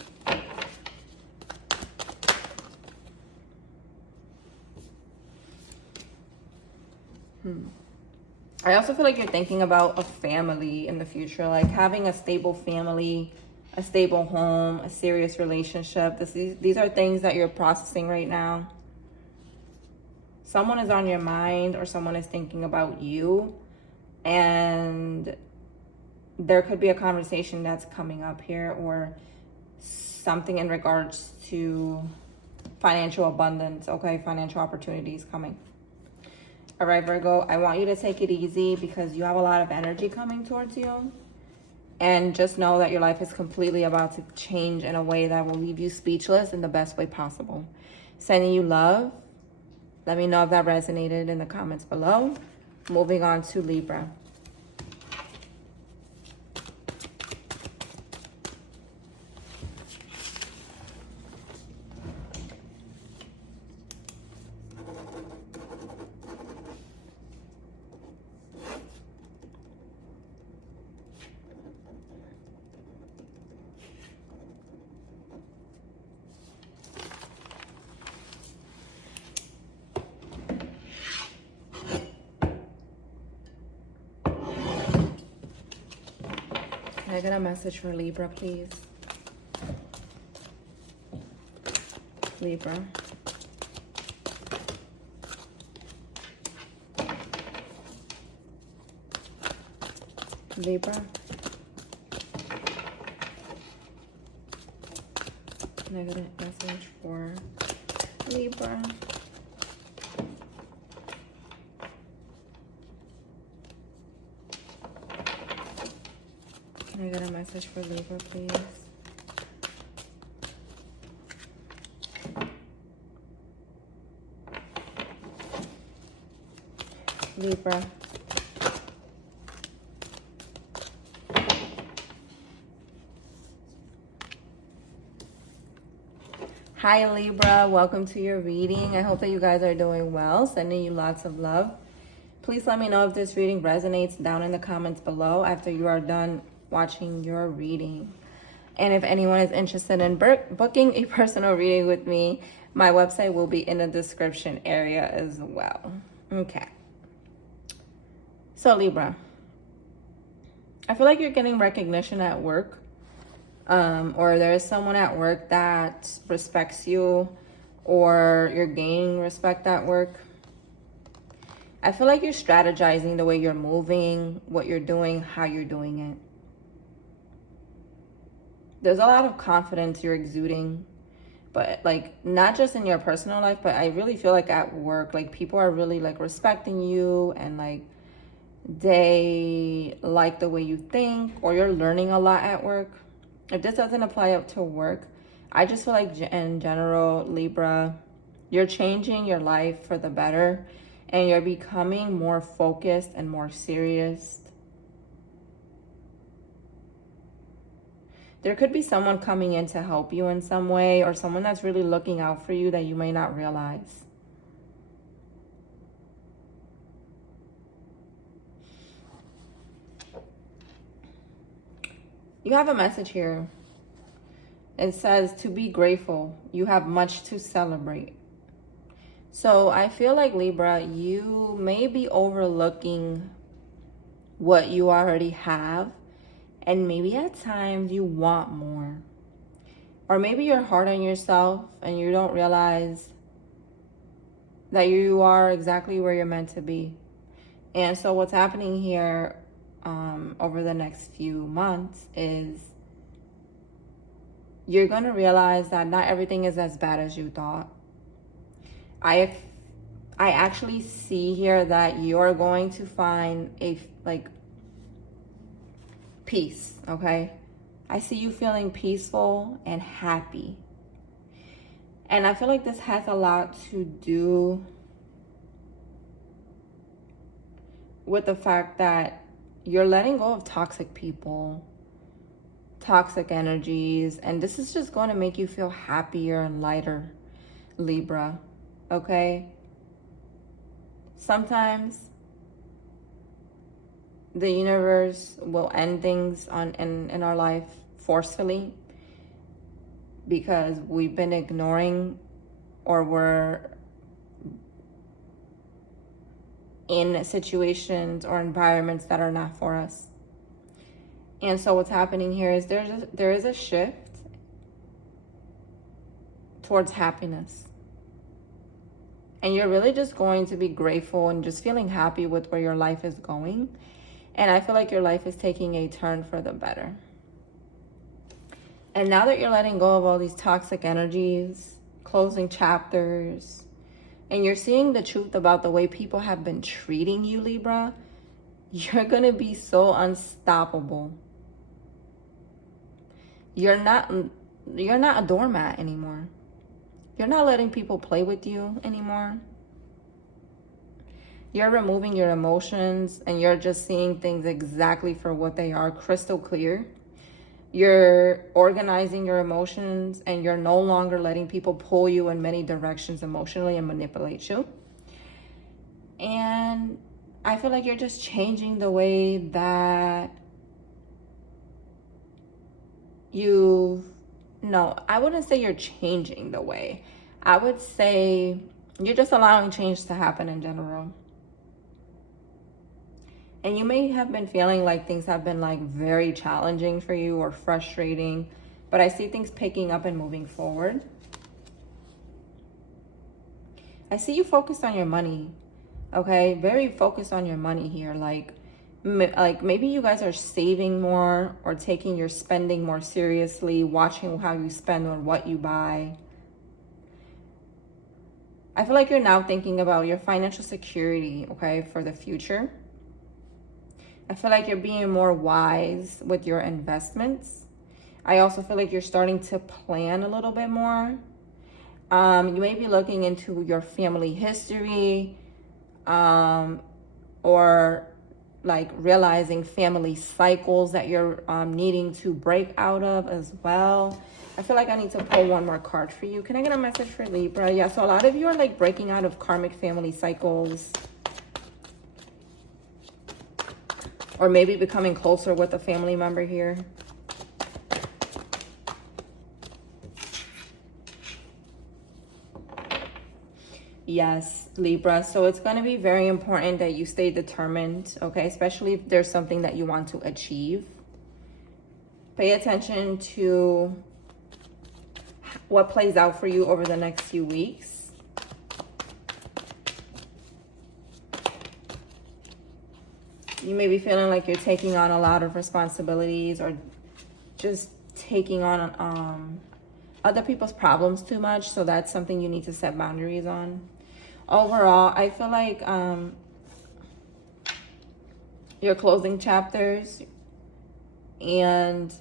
I also feel like you're thinking about a family in the future, like having a stable family, a stable home, a serious relationship. These are things that you're processing right now. Someone is on your mind, or someone is thinking about you, and there could be a conversation that's coming up here, or something in regards to financial abundance, okay? Financial opportunities coming. All right, Virgo, I want you to take it easy because you have a lot of energy coming towards you. And just know that your life is completely about to change in a way that will leave you speechless in the best way possible. Sending you love. Let me know if that resonated in the comments below. Moving on to Libra. Can I get a message for Libra, please? Libra. Libra. Can I get a message for Libra? Can I get a message for Libra, please? Libra. Hi, Libra. Welcome to your reading. I hope that you guys are doing well. Sending you lots of love. Please let me know if this reading resonates down in the comments below after you are done watching your reading. And if anyone is interested in booking a personal reading with me, my website will be in the description area as well. Okay. So Libra, I feel like you're getting recognition at work. or there is someone at work that respects you, or you're gaining respect at work. I feel like you're strategizing the way you're moving, what you're doing, how you're doing it. There's a lot of confidence you're exuding, but like not just in your personal life, but I really feel like at work, like people are really like respecting you, and like they like the way you think, or you're learning a lot at work. If this doesn't apply up to work, I just feel like in general, Libra, you're changing your life for the better, and you're becoming more focused and more serious. There could be someone coming in to help you in some way, or someone that's really looking out for you that you may not realize. You have a message here. It says to be grateful. You have much to celebrate. So I feel like, Libra, you may be overlooking what you already have, and maybe at times you want more. Or maybe you're hard on yourself and you don't realize that you are exactly where you're meant to be. And so what's happening here over the next few months is you're going to realize that not everything is as bad as you thought. I actually see here that you're going to find a peace, okay? I see you feeling peaceful and happy. And I feel like this has a lot to do with the fact that you're letting go of toxic people, toxic energies, and this is just going to make you feel happier and lighter, Libra, okay? Sometimes the universe will end things in our life forcefully because we've been ignoring, or we're in situations or environments that are not for us. And so what's happening here is there is a shift towards happiness. And you're really just going to be grateful and just feeling happy with where your life is going. And I feel like your life is taking a turn for the better. And now that you're letting go of all these toxic energies, closing chapters, and you're seeing the truth about the way people have been treating you, Libra, you're going to be so unstoppable. You're not a doormat anymore. You're not letting people play with you anymore. You're removing your emotions, and you're just seeing things exactly for what they are, crystal clear. You're organizing your emotions, and you're no longer letting people pull you in many directions emotionally and manipulate you. And I feel like you're just changing the way that I wouldn't say you're changing the way. I would say you're just allowing change to happen in general. And you may have been feeling like things have been like very challenging for you or frustrating, but I see things picking up and moving forward. I see you focused on your money, okay? Very focused on your money here. Like maybe you guys are saving more or taking your spending more seriously, watching how you spend or what you buy. I feel like you're now thinking about your financial security, okay, for the future. I feel like you're being more wise with your investments. I also feel like you're starting to plan a little bit more. You may be looking into your family history, or like realizing family cycles that you're needing to break out of as well. I feel like I need to pull one more card for you. Can I get a message for Libra? Yeah, so a lot of you are like breaking out of karmic family cycles, or maybe becoming closer with a family member here. Yes, Libra. So it's going to be very important that you stay determined, okay? Especially if there's something that you want to achieve. Pay attention to what plays out for you over the next few weeks. You may be feeling like you're taking on a lot of responsibilities or just taking on other people's problems too much. So that's something you need to set boundaries on. Overall, I feel like you're closing chapters and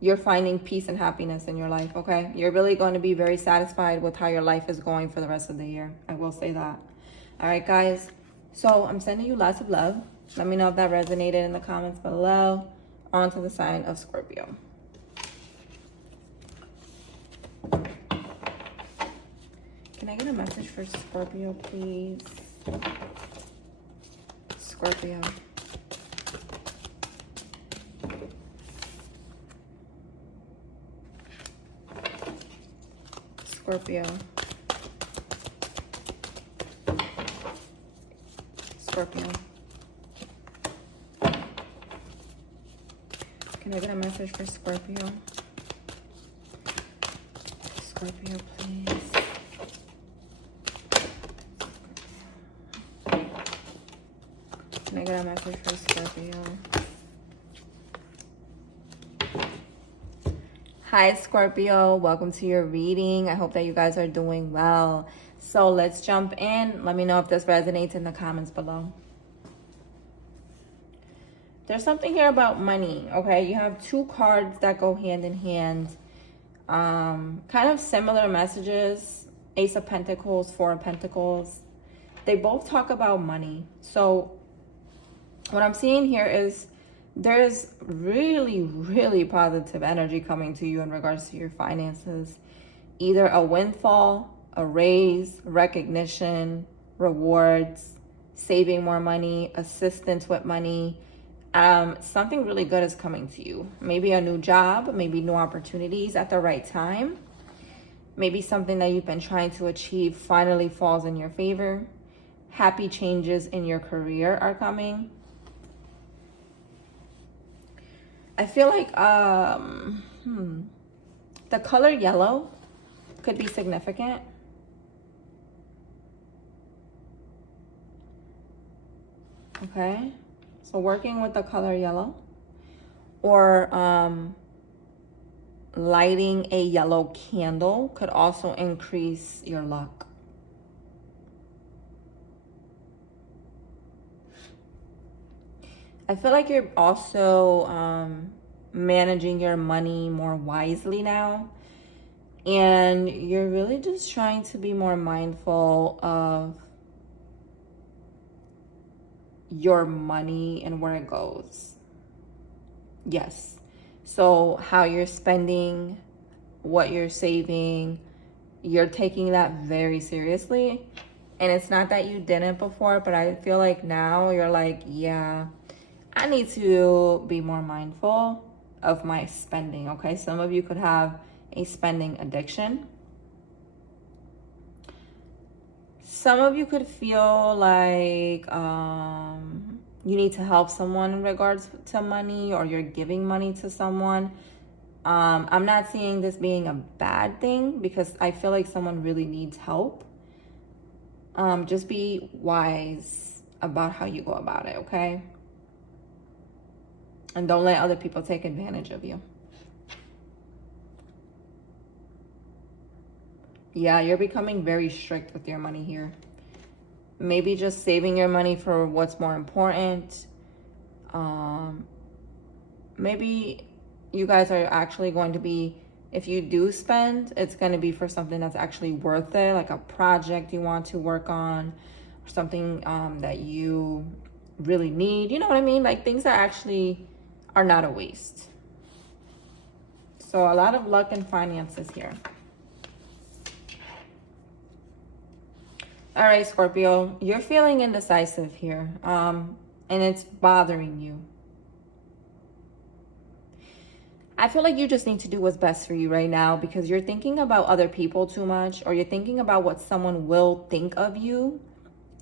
you're finding peace and happiness in your life, okay? You're really going to be very satisfied with how your life is going for the rest of the year. I will say that. All right, guys. So I'm sending you lots of love. Let me know if that resonated in the comments below. On to the sign of Scorpio. Can I get a message for Scorpio, please? Scorpio. Scorpio. Scorpio. Can I get a message for Scorpio? Scorpio, please. Can I get a message for Scorpio? Hi, Scorpio. Welcome to your reading. I hope that you guys are doing well. So let's jump in. Let me know if this resonates in the comments below. There's something here about money, okay? You have two cards that go hand in hand. Kind of similar messages. Ace of Pentacles, Four of Pentacles. They both talk about money. So what I'm seeing here is there's really, really positive energy coming to you in regards to your finances. Either a windfall, a raise, recognition, rewards, saving more money, assistance with money. Something really good is coming to you. Maybe a new job, maybe new opportunities at the right time. Maybe something that you've been trying to achieve finally falls in your favor. Happy changes in your career are coming. I feel like the color yellow could be significant. Okay, so working with the color yellow or lighting a yellow candle could also increase your luck. I feel like you're also managing your money more wisely now. And you're really just trying to be more mindful of your money and where it goes. Yes. So how you're spending, what you're saving, you're taking that very seriously. And it's not that you didn't before, but I feel like now you're like, yeah, I need to be more mindful of my spending, okay? Some of you could have a spending addiction. Some of you could feel like you need to help someone in regards to money, or you're giving money to someone. I'm not seeing this being a bad thing because I feel like someone really needs help. Just be wise about how you go about it, okay? And don't let other people take advantage of you. Yeah, you're becoming very strict with your money here. Maybe just saving your money for what's more important. Maybe you guys are actually going to be, if you do spend, it's going to be for something that's actually worth it, like a project you want to work on, or something that you really need. You know what I mean? Like things that actually are not a waste. So a lot of luck and finances here. All right, Scorpio, you're feeling indecisive here, and it's bothering you. I feel like you just need to do what's best for you right now because you're thinking about other people too much, or you're thinking about what someone will think of you,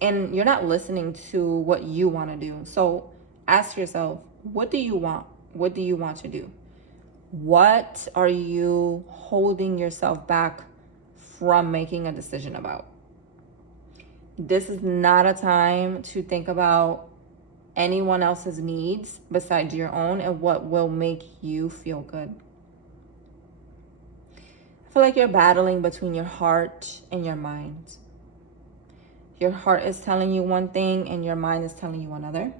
and you're not listening to what you want to do. So ask yourself, what do you want? What do you want to do? What are you holding yourself back from making a decision about? This is not a time to think about anyone else's needs besides your own and what will make you feel good. I feel like you're battling between your heart and your mind. Your heart is telling you one thing and your mind is telling you another.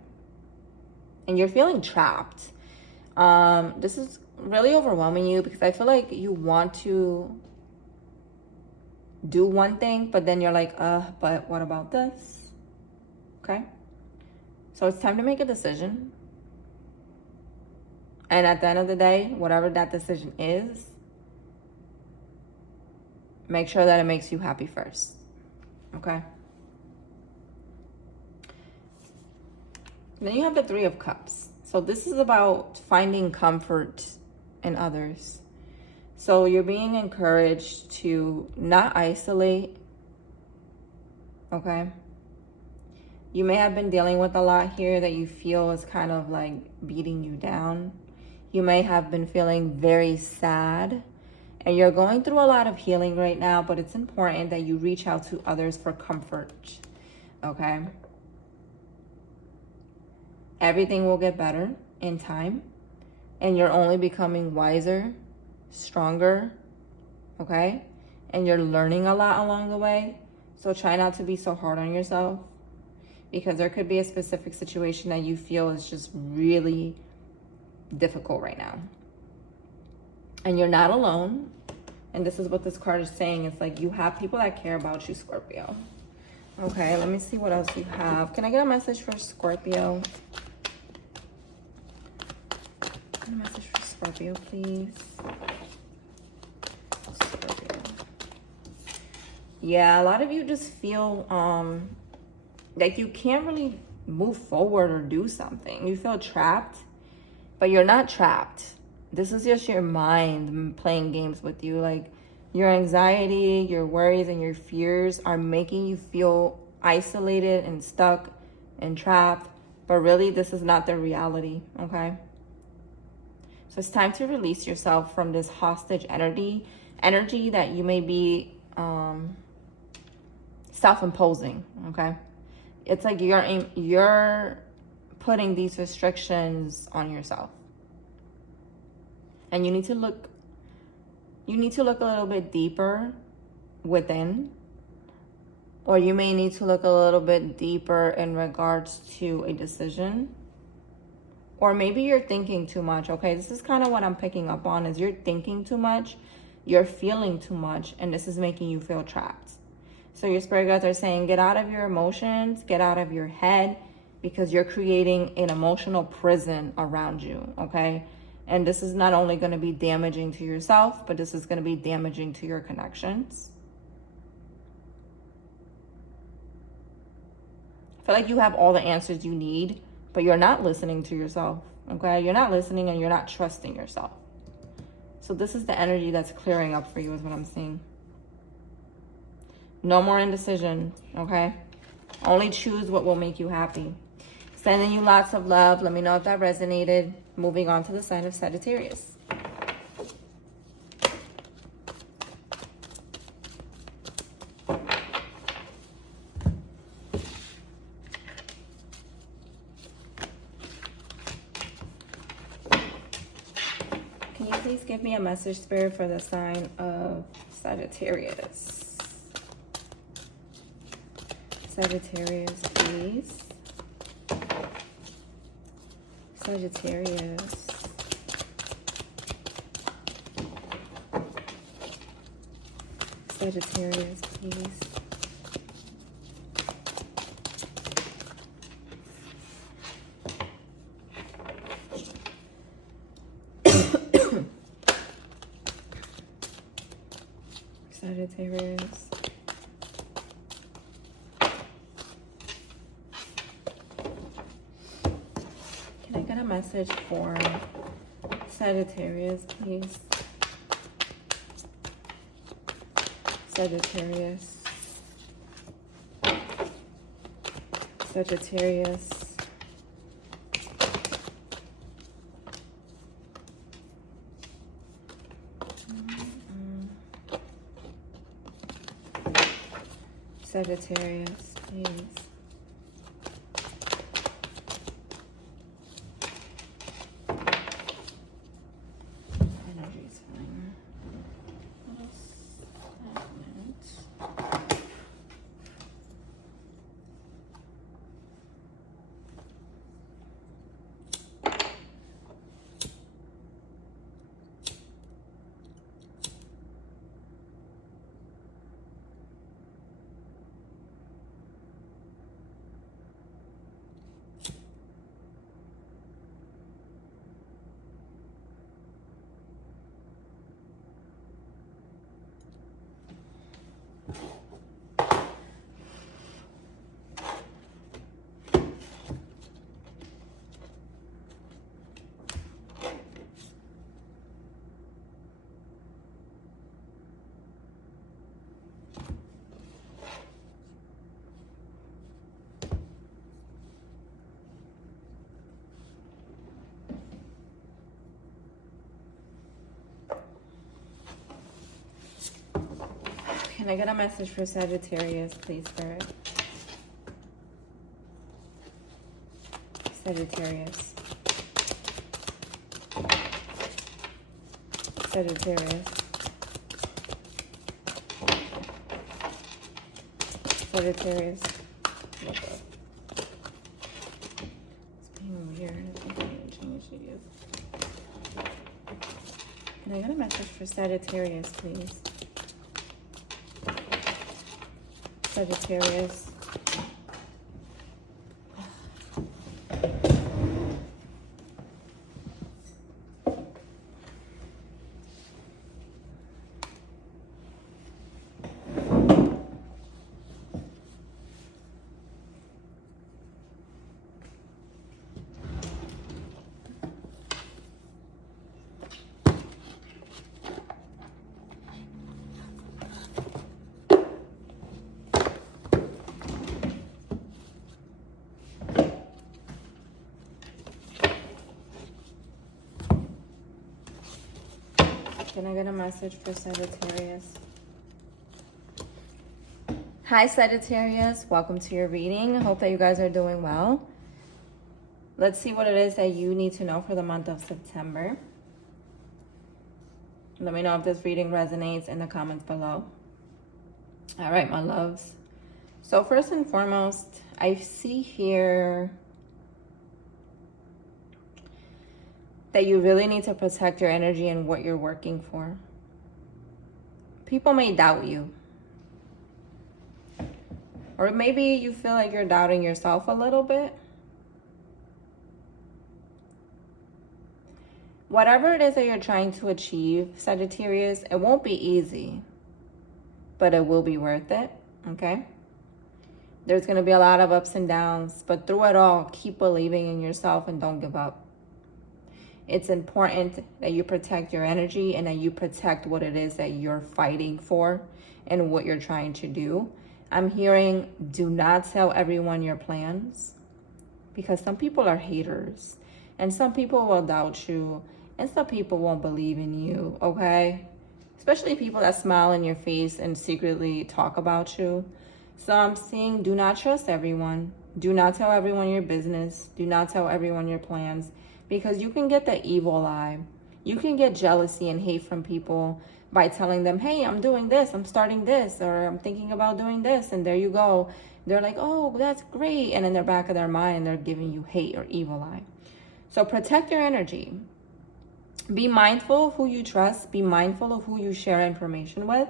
And you're feeling trapped. This is really overwhelming you because I feel like you want to do one thing, but then you're like, but what about this? Okay? So it's time to make a decision. And at the end of the day, whatever that decision is, make sure that it makes you happy first. Okay? Then you have the Three of Cups. So this is about finding comfort in others. So you're being encouraged to not isolate, okay? You may have been dealing with a lot here that you feel is kind of like beating you down. You may have been feeling very sad, and you're going through a lot of healing right now, but it's important that you reach out to others for comfort, okay? Everything will get better in time, and you're only becoming wiser, stronger, okay? And you're learning a lot along the way. So try not to be so hard on yourself, because there could be a specific situation that you feel is just really difficult right now. And you're not alone. And this is what this card is saying. It's like you have people that care about you, Scorpio. Okay, let me see what else you have. Can I get a message for Scorpio? A message for Scorpio, please. Scorpio. Yeah, a lot of you just feel like you can't really move forward or do something. You feel trapped, but you're not trapped. This is just your mind playing games with you. Like your anxiety, your worries, and your fears are making you feel isolated and stuck and trapped. But really, this is not the reality, okay? So it's time to release yourself from this hostage energy that you may be self-imposing, okay? It's like you're putting these restrictions on yourself. And you need to look a little bit deeper within, or you may need to look a little bit deeper in regards to a decision. Or maybe you're thinking too much, okay? This is kind of what I'm picking up on, is you're thinking too much, you're feeling too much, and this is making you feel trapped. So your spirit guides are saying, get out of your emotions, get out of your head, because you're creating an emotional prison around you, okay? And this is not only going to be damaging to yourself, but this is going to be damaging to your connections. I feel like you have all the answers you need, but you're not listening to yourself, okay? You're not listening and you're not trusting yourself. So this is the energy that's clearing up for you is what I'm seeing. No more indecision, okay? Only choose what will make you happy. Sending you lots of love. Let me know if that resonated. Moving on to the sign of Sagittarius. Can you please give me a message, Spirit, for the sign of Sagittarius? Sagittarius, please. Sagittarius. Sagittarius, please. Sagittarius. Can I get a message for Sagittarius, please? Sagittarius. Sagittarius. Sagittarius, please. Energy's fine. What else? Can I get a message for Sagittarius, please, Spirit? Sagittarius. Sagittarius. Sagittarius. Look up. It's being weird. I think I need to change these. Can I get a message for Sagittarius, please? Sagittarius. Can I get a message for Sagittarius? Hi, Sagittarius. Welcome to your reading. I hope that you guys are doing well. Let's see what it is that you need to know for the month of September. Let me know if this reading resonates in the comments below. All right, my loves. So first and foremost, I see here that you really need to protect your energy and what you're working for. People may doubt you. Or maybe you feel like you're doubting yourself a little bit. Whatever it is that you're trying to achieve, Sagittarius, it won't be easy, but it will be worth it, okay? There's going to be a lot of ups and downs, but through it all, keep believing in yourself and don't give up. It's important that you protect your energy and that you protect what it is that you're fighting for and what you're trying to do. I'm hearing, do not tell everyone your plans, because some people are haters and some people will doubt you and some people won't believe in you, okay? Especially people that smile in your face and secretly talk about you. So I'm saying, do not trust everyone. Do not tell everyone your business. Do not tell everyone your plans. Because you can get the evil eye. You can get jealousy and hate from people by telling them, hey, I'm doing this, I'm starting this, or I'm thinking about doing this, and there you go. They're like, oh, that's great. And in the back of their mind, they're giving you hate or evil eye. So protect your energy. Be mindful of who you trust. Be mindful of who you share information with.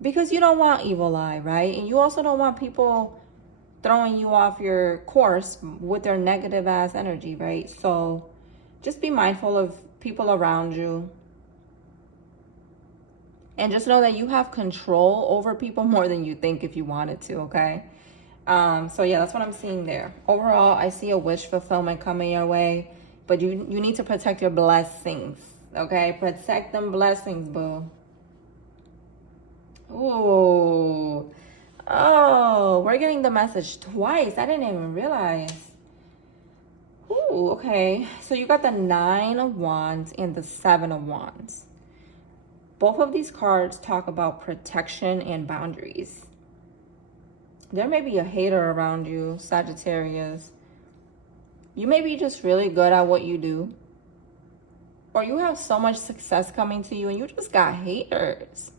Because you don't want evil eye, right? And you also don't want people throwing you off your course with their negative ass energy, right? So just be mindful of people around you. And just know that you have control over people more than you think if you wanted to, okay? So yeah, that's what I'm seeing there. Overall, I see a wish fulfillment coming your way, but you need to protect your blessings, okay? Protect them blessings, boo. Ooh. Oh, we're getting the message twice. I didn't even realize. Ooh, okay. So you got the 9 of Wands and the 7 of Wands. Both of these cards talk about protection and boundaries. There may be a hater around you, Sagittarius. You may be just really good at what you do. Or you have so much success coming to you and you just got haters.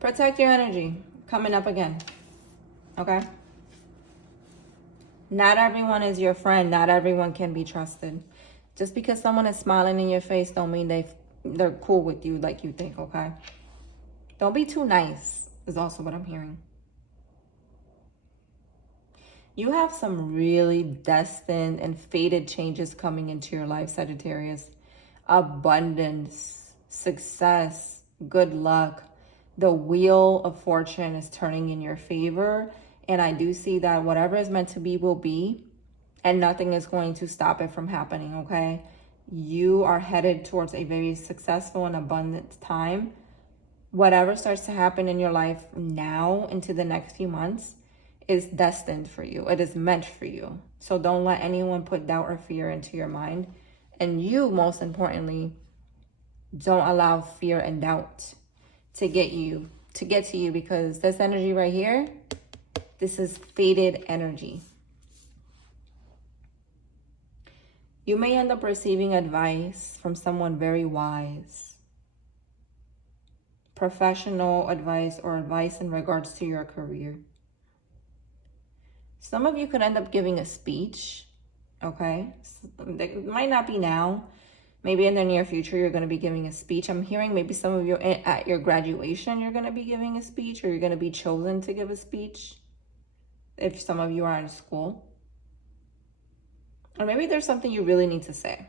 Protect your energy. Coming up again. Okay? Not everyone is your friend. Not everyone can be trusted. Just because someone is smiling in your face don't mean they're cool with you like you think, okay? Don't be too nice is also what I'm hearing. You have some really destined and fated changes coming into your life, Sagittarius. Abundance, success, good luck. The wheel of fortune is turning in your favor. And I do see that whatever is meant to be will be. And nothing is going to stop it from happening, okay? You are headed towards a very successful and abundant time. Whatever starts to happen in your life now into the next few months is destined for you. It is meant for you. So don't let anyone put doubt or fear into your mind. And you, most importantly, don't allow fear and doubt to get to you, because this energy right here, this is fated energy. You may end up receiving advice from someone very wise. Professional advice or advice in regards to your career. Some of you could end up giving a speech, okay? It might not be now. Maybe in the near future, you're going to be giving a speech. I'm hearing maybe some of you at your graduation, you're going to be giving a speech, or you're going to be chosen to give a speech. If some of you are in school. Or maybe there's something you really need to say.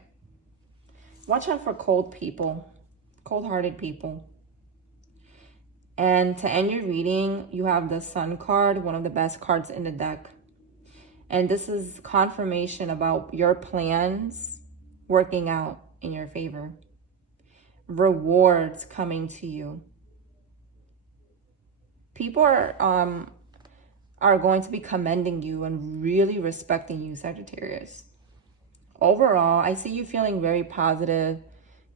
Watch out for cold people, cold-hearted people. And to end your reading, you have the Sun card, one of the best cards in the deck. And this is confirmation about your plans working out in your favor. Rewards coming to you. People are going to be commending you and really respecting you, Sagittarius. Overall, I see you feeling very positive,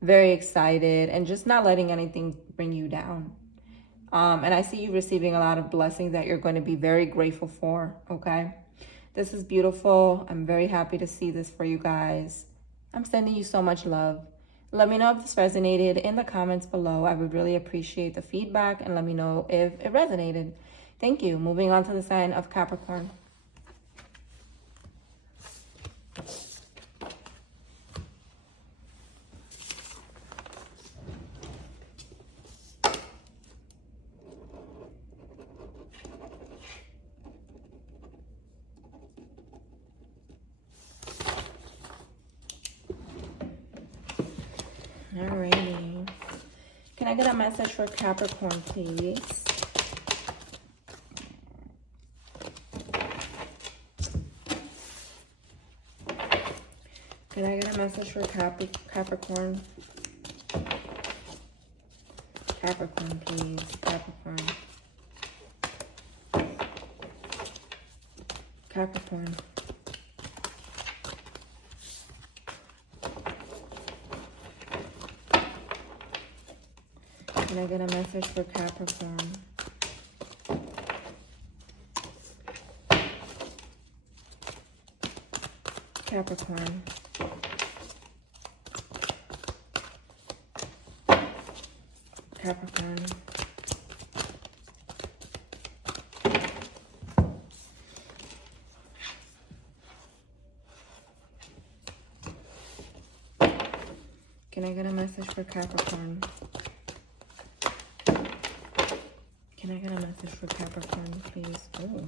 very excited, and just not letting anything bring you down. And I see you receiving a lot of blessings that you're going to be very grateful for, okay? This is beautiful. I'm very happy to see this for you guys. I'm sending you so much love. Let me know if this resonated in the comments below. I would really appreciate the feedback, and let me know if it resonated. Thank you. Moving on to the sign of Capricorn. Alrighty. Can I get a message for Capricorn, please? Can I get a message for Capricorn? Capricorn, please. Capricorn. Capricorn. Can I get a message for Capricorn? Capricorn. Capricorn. Can I get a message for Capricorn? Can I get a message for Capricorn, please? Oh.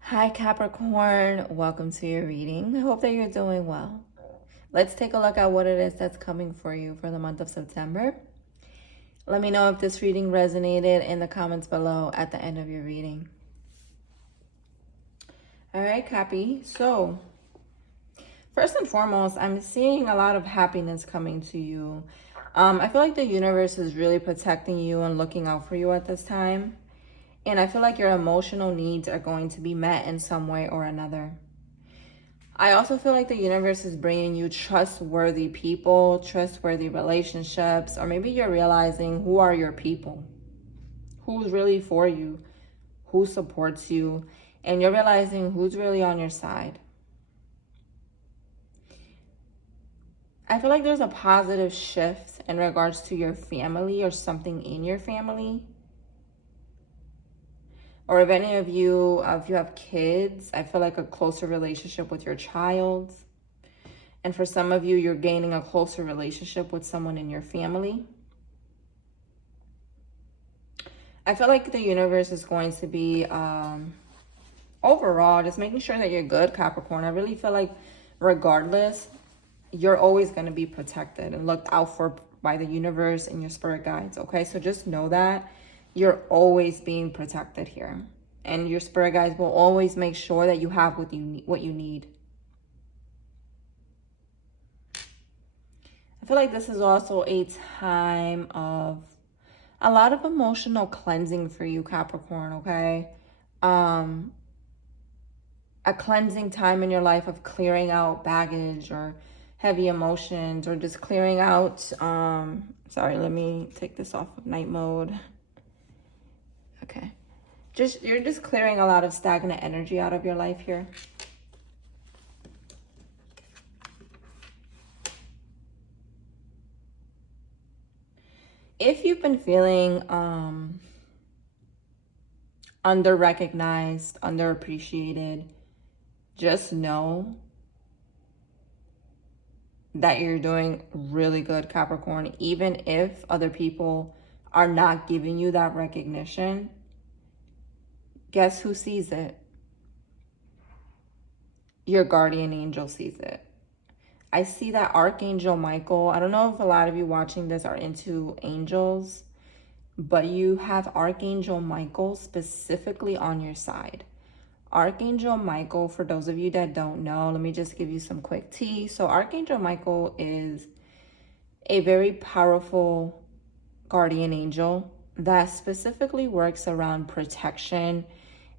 Hi Capricorn, welcome to your reading. I hope that you're doing well. Let's take a look at what it is that's coming for you for the month of September. Let me know if this reading resonated in the comments below at the end of your reading. All right, Cappy. So First and foremost, I'm seeing a lot of happiness coming to you. I feel like the universe is really protecting you and looking out for you at this time. And I feel like your emotional needs are going to be met in some way or another. I also feel like the universe is bringing you trustworthy people, trustworthy relationships, or maybe you're realizing who are your people, who's really for you, who supports you, and you're realizing who's really on your side. I feel like there's a positive shift in regards to your family or something in your family. Or if any of you, if you have kids, I feel like a closer relationship with your child. And for some of you, you're gaining a closer relationship with someone in your family. I feel like the universe is going to be, overall, just making sure that you're good, Capricorn. I really feel like regardless, you're always going to be protected and looked out for by the universe and your spirit guides, okay? So just know that you're always being protected here. And your spirit guides will always make sure that you have what you need. I feel like this is also a time of a lot of emotional cleansing for you, Capricorn, okay? A cleansing time in your life of clearing out baggage or heavy emotions, or just clearing out, sorry, let me take this off of night mode. Okay. You're just clearing a lot of stagnant energy out of your life here. If you've been feeling under-recognized, underappreciated, just know that you're doing really good, Capricorn. Even if other people are not giving you that recognition, guess who sees it? Your guardian angel sees it. I see that Archangel Michael. I don't know if a lot of you watching this are into angels, but you have Archangel Michael specifically on your side. Archangel Michael, for those of you that don't know, let me just give you some quick tea. So Archangel Michael is a very powerful guardian angel that specifically works around protection,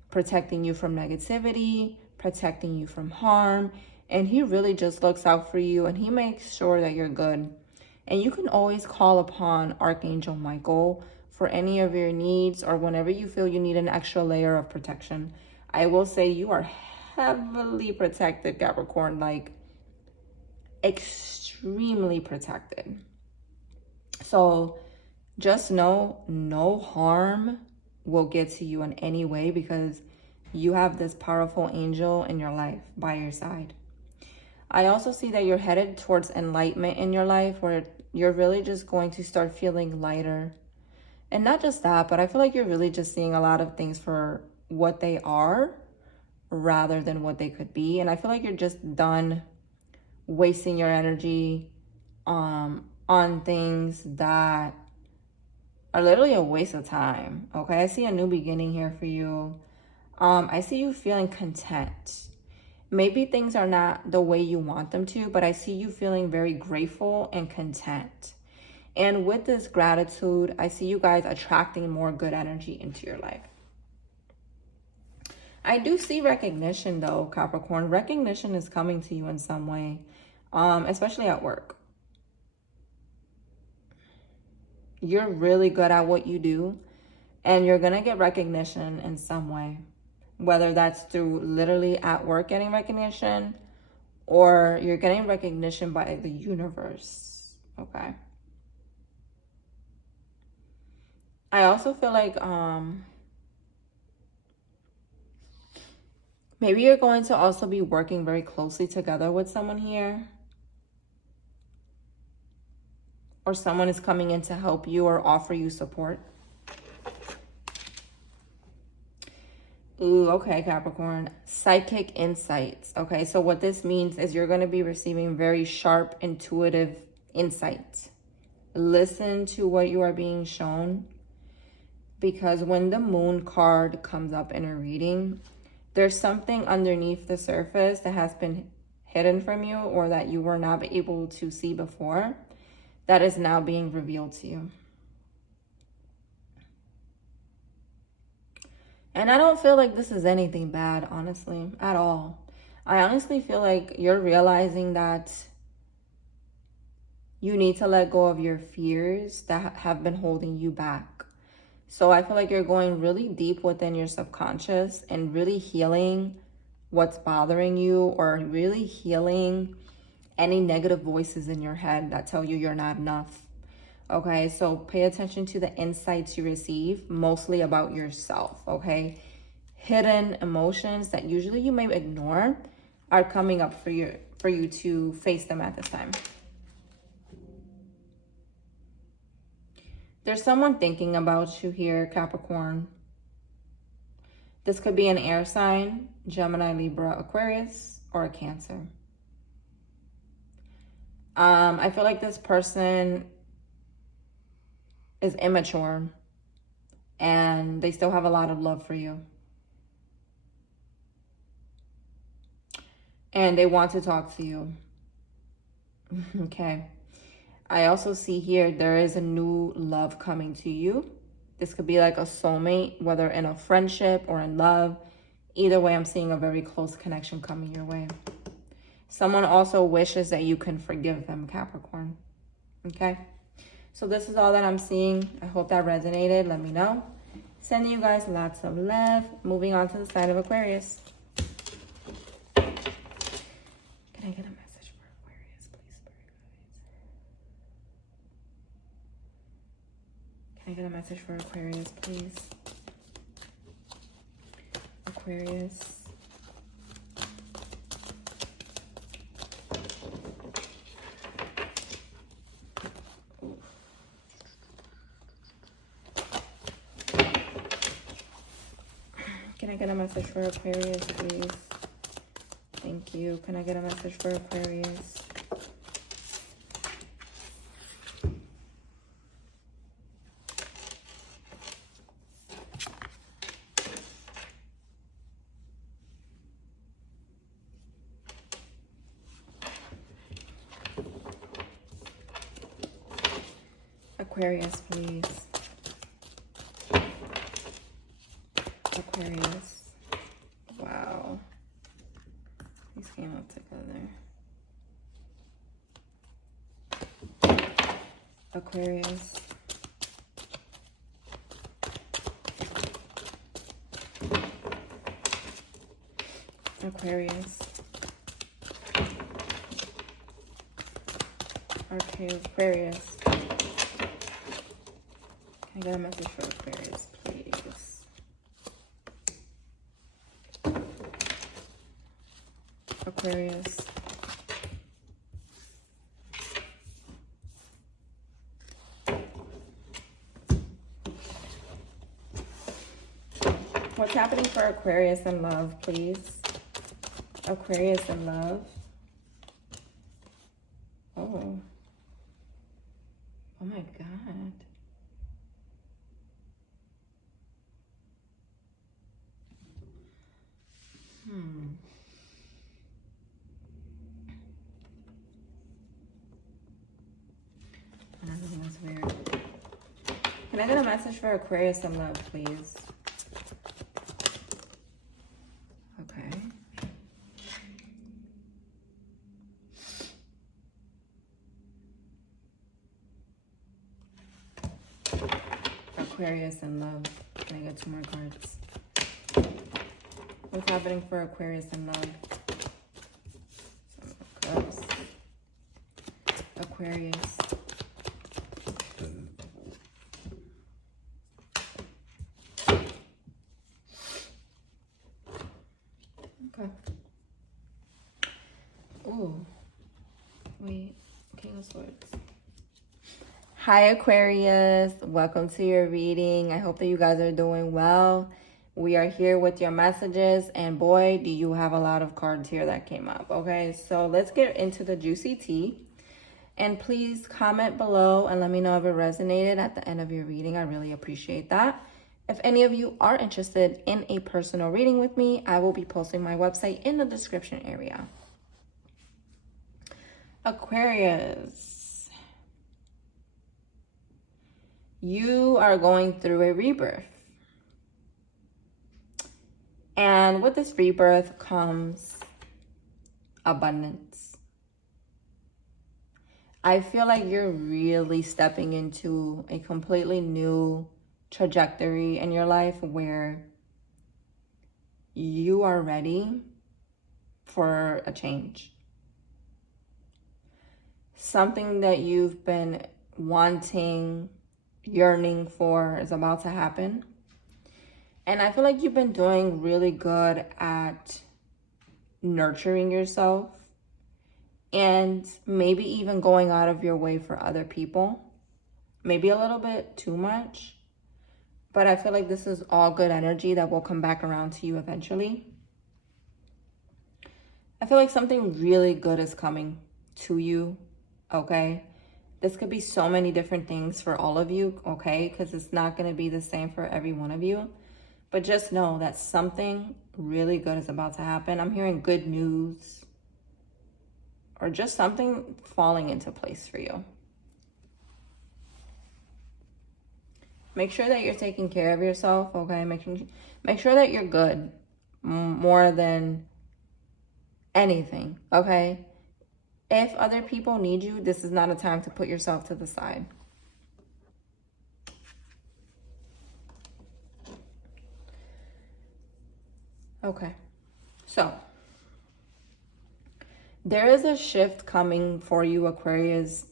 protecting you from negativity, protecting you from harm. And he really just looks out for you and he makes sure that you're good. And you can always call upon Archangel Michael for any of your needs or whenever you feel you need an extra layer of protection. I will say you are heavily protected, Capricorn, like extremely protected. So just know no harm will get to you in any way because you have this powerful angel in your life by your side. I also see that you're headed towards enlightenment in your life where you're really just going to start feeling lighter. And not just that, but I feel like you're really just seeing a lot of things for what they are rather than what they could be. And I feel like you're just done wasting your energy on things that are literally a waste of time. Okay, I see a new beginning here for you. I see you feeling content. Maybe things are not the way you want them to, but I see you feeling very grateful and content. And with this gratitude, I see you guys attracting more good energy into your life. I do see recognition though, Capricorn. Recognition is coming to you in some way, especially at work. You're really good at what you do and you're going to get recognition in some way. Whether that's through literally at work getting recognition or you're getting recognition by the universe, okay? I also feel like maybe you're going to also be working very closely together with someone here. Or someone is coming in to help you or offer you support. Ooh, okay, Capricorn. Psychic insights. Okay, so what this means is you're going to be receiving very sharp, intuitive insights. Listen to what you are being shown. Because when the moon card comes up in a reading, there's something underneath the surface that has been hidden from you or that you were not able to see before, that is now being revealed to you. And I don't feel like this is anything bad, honestly, at all. I honestly feel like you're realizing that you need to let go of your fears that have been holding you back. So I feel like you're going really deep within your subconscious and really healing what's bothering you, or really healing any negative voices in your head that tell you you're not enough. Okay, so pay attention to the insights you receive, mostly about yourself, okay? Hidden emotions that usually you may ignore are coming up for you to face them at this time. There's someone thinking about you here, Capricorn. This could be an air sign, Gemini, Libra, Aquarius, or a Cancer. I feel like this person is immature and they still have a lot of love for you. And they want to talk to you. Okay. I also see here there is a new love coming to you. This could be like a soulmate, whether in a friendship or in love. Either way, I'm seeing a very close connection coming your way. Someone also wishes that you can forgive them, Capricorn. Okay? So this is all that I'm seeing. I hope that resonated. Let me know. Sending you guys lots of love. Moving on to the side of Aquarius. Can I get a message for Aquarius, please, Spirit guides? Can I get a message for Aquarius, please? Aquarius. Can I get a message for Aquarius, please? Thank you. Can I get a message for Aquarius? Aquarius, please. Aquarius. Wow. These came up together. Aquarius. Aquarius. Okay, Aquarius. Can I get a message for Aquarius, please? Aquarius. What's happening for Aquarius in love, please? Aquarius in love. Oh. Oh my God. I don't know, that's weird. Can I get a message for Aquarius in love, please? Okay. Aquarius in love. Can I get 2 more cards? What's happening for Aquarius in love? Some cups. Aquarius. Okay. Oh. Wait. King of Swords. Hi, Aquarius. Welcome to your reading. I hope that you guys are doing well. We are here with your messages, and boy, do you have a lot of cards here that came up. Okay, so let's get into the juicy tea. And please comment below and let me know if it resonated at the end of your reading. I really appreciate that. If any of you are interested in a personal reading with me, I will be posting my website in the description area. Aquarius, you are going through a rebirth. And with this rebirth comes abundance. I feel like you're really stepping into a completely new trajectory in your life where you are ready for a change. Something that you've been wanting, yearning for is about to happen. And I feel like you've been doing really good at nurturing yourself and maybe even going out of your way for other people. Maybe a little bit too much. But I feel like this is all good energy that will come back around to you eventually. I feel like something really good is coming to you, okay? This could be so many different things for all of you, okay? Because it's not going to be the same for every one of you. But just know that something really good is about to happen. I'm hearing good news or just something falling into place for you. Make sure that you're taking care of yourself, okay? Make sure that you're good more than anything, okay? If other people need you, this is not a time to put yourself to the side. Okay, so there is a shift coming for you, Aquarius,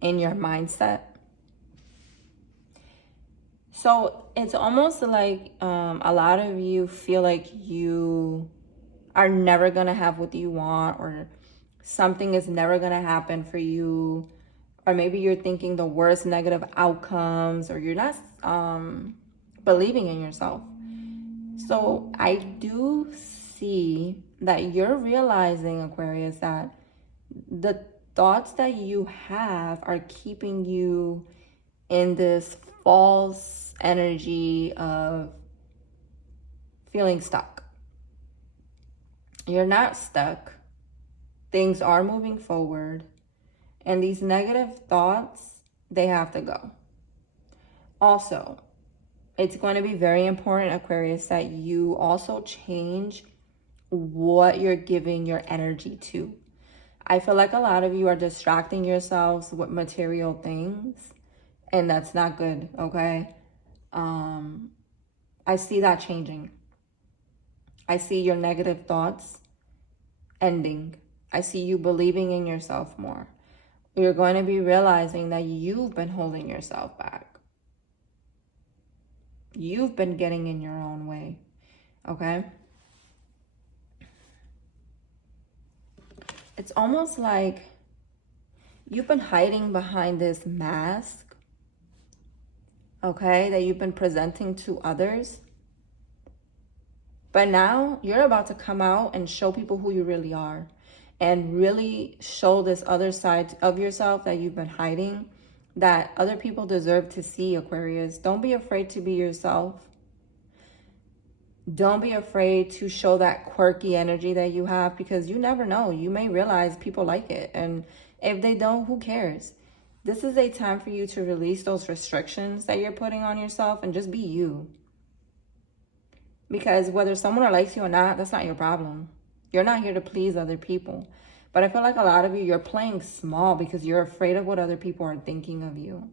in your mindset. So it's almost like a lot of you feel like you are never going to have what you want, or something is never going to happen for you, or maybe you're thinking the worst negative outcomes, or you're not believing in yourself. So I do see that you're realizing, Aquarius, that the thoughts that you have are keeping you in this false energy of feeling stuck. You're not stuck. Things are moving forward. And these negative thoughts, they have to go. Also, it's going to be very important, Aquarius, that you also change what you're giving your energy to. I feel like a lot of you are distracting yourselves with material things, and that's not good, okay? I see that changing. I see your negative thoughts ending. I see you believing in yourself more. You're going to be realizing that you've been holding yourself back. You've been getting in your own way, okay? It's almost like you've been hiding behind this mask, okay, that you've been presenting to others. But now you're about to come out and show people who you really are, and really show this other side of yourself that you've been hiding, that other people deserve to see, Aquarius. Don't be afraid to be yourself. Don't be afraid to show that quirky energy that you have, because you never know. You may realize people like it. And if they don't, who cares? This is a time for you to release those restrictions that you're putting on yourself and just be you. Because whether someone likes you or not, that's not your problem. You're not here to please other people. But I feel like a lot of you, you're playing small because you're afraid of what other people are thinking of you.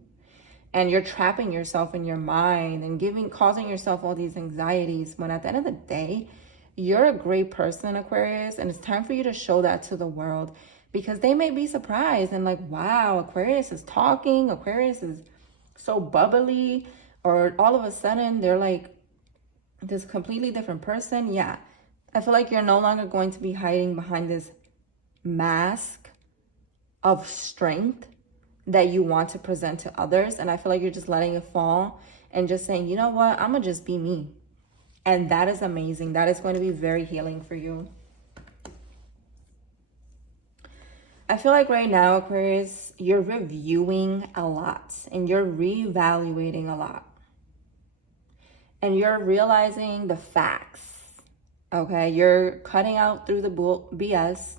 And you're trapping yourself in your mind and causing yourself all these anxieties, when at the end of the day, you're a great person, Aquarius, and it's time for you to show that to the world, because they may be surprised and like, wow, Aquarius is talking, Aquarius is so bubbly, or all of a sudden they're like this completely different person. Yeah, I feel like you're no longer going to be hiding behind this mask of strength that you want to present to others. And I feel like you're just letting it fall and just saying, you know what, I'm gonna just be me. And that is amazing. That is going to be very healing for you. I feel like right now, Aquarius, you're reviewing a lot and you're reevaluating a lot. And you're realizing the facts, okay? You're cutting out through the BS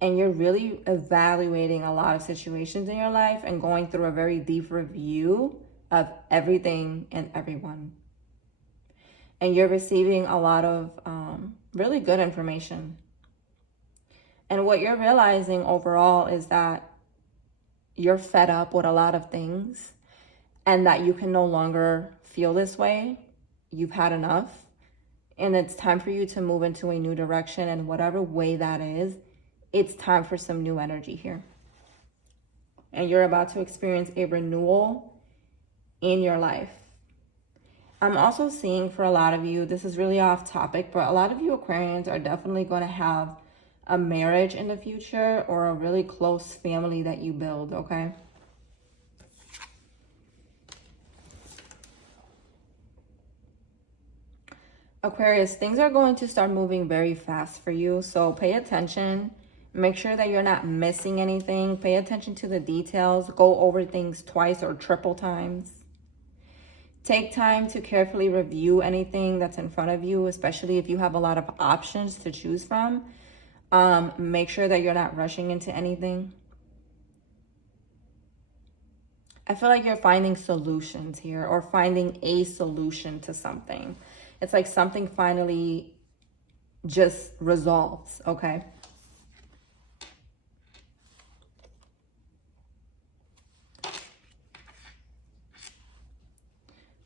And you're really evaluating a lot of situations in your life and going through a very deep review of everything and everyone. And you're receiving a lot of really good information. And what you're realizing overall is that you're fed up with a lot of things and that you can no longer feel this way. You've had enough. And it's time for you to move into a new direction. And whatever way that is, it's time for some new energy here. And you're about to experience a renewal in your life. I'm also seeing for a lot of you, this is really off topic, but a lot of you Aquarians are definitely going to have a marriage in the future or a really close family that you build, okay? Aquarius, things are going to start moving very fast for you, so pay attention. Make sure that you're not missing anything. Pay attention to the details. Go over things twice or triple times. Take time to carefully review anything that's in front of you, especially if you have a lot of options to choose from. Make sure that you're not rushing into anything. I feel like you're finding solutions here or finding a solution to something. It's like something finally just resolves, okay?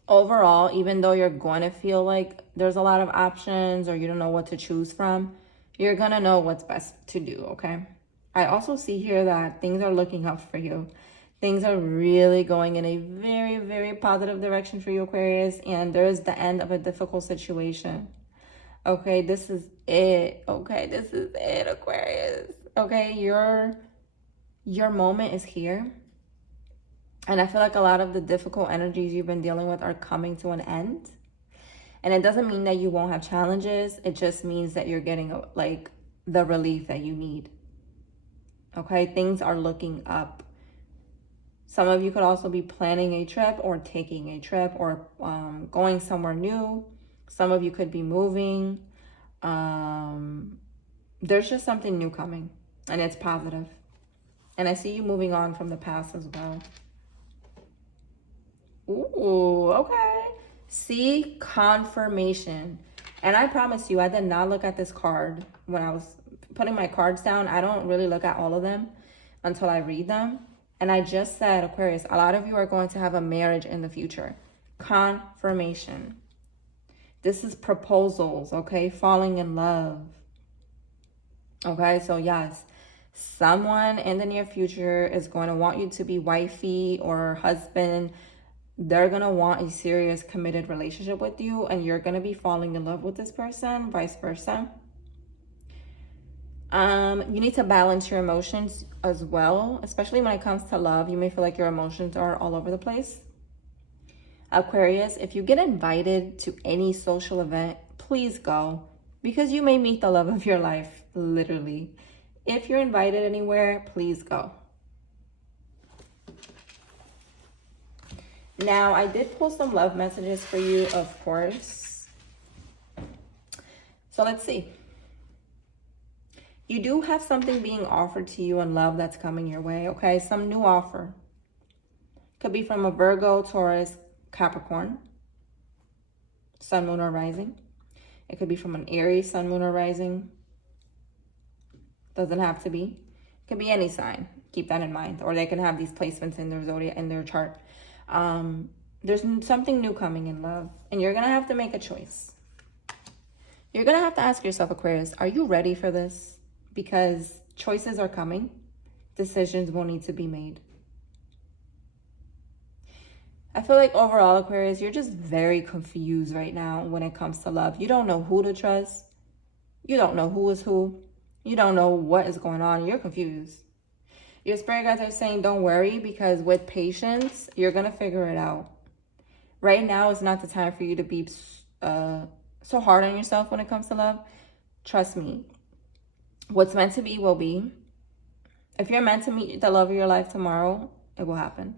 Overall, even though you're going to feel like there's a lot of options or you don't know what to choose from, you're going to know what's best to do, okay? I also see here that things are looking up for you. Things are really going in a very, very positive direction for you, Aquarius, and there's the end of a difficult situation. Okay, this is it. Okay, this is it, Aquarius. Okay, your moment is here. And I feel like a lot of the difficult energies you've been dealing with are coming to an end. And it doesn't mean that you won't have challenges. It just means that you're getting like the relief that you need. Okay, things are looking up. Some of you could also be planning a trip or taking a trip or going somewhere new. Some of you could be moving. There's just something new coming and it's positive. And I see you moving on from the past as well. Ooh, okay. See, confirmation. And I promise you, I did not look at this card when I was putting my cards down. I don't really look at all of them until I read them. And I just said, Aquarius, a lot of you are going to have a marriage in the future. Confirmation. This is proposals, okay? Falling in love. Okay, so yes, someone in the near future is going to want you to be wifey or husband. They're going to want a serious committed relationship with you and you're going to be falling in love with this person, vice versa. You need to balance your emotions as well, especially when it comes to love. You may feel like your emotions are all over the place. Aquarius, if you get invited to any social event, please go because you may meet the love of your life, literally. If you're invited anywhere, please go. Now, I did pull some love messages for you, of course. So let's see. You do have something being offered to you in love that's coming your way, okay? Some new offer. Could be from a Virgo, Taurus, Capricorn, Sun, Moon, or Rising. It could be from an Aries, Sun, Moon, or Rising. Doesn't have to be. It could be any sign. Keep that in mind. Or they can have these placements in their zodiac, in their chart. There's something new coming in love. And you're going to have to make a choice. You're going to have to ask yourself, Aquarius, are you ready for this? Because choices are coming. Decisions will need to be made. I feel like overall, Aquarius, you're just very confused right now when it comes to love. You don't know who to trust. You don't know who is who. You don't know what is going on. You're confused. Your spirit guides are saying don't worry because with patience, you're going to figure it out. Right now is not the time for you to be so hard on yourself when it comes to love. Trust me. What's meant to be will be. If you're meant to meet the love of your life tomorrow, it will happen.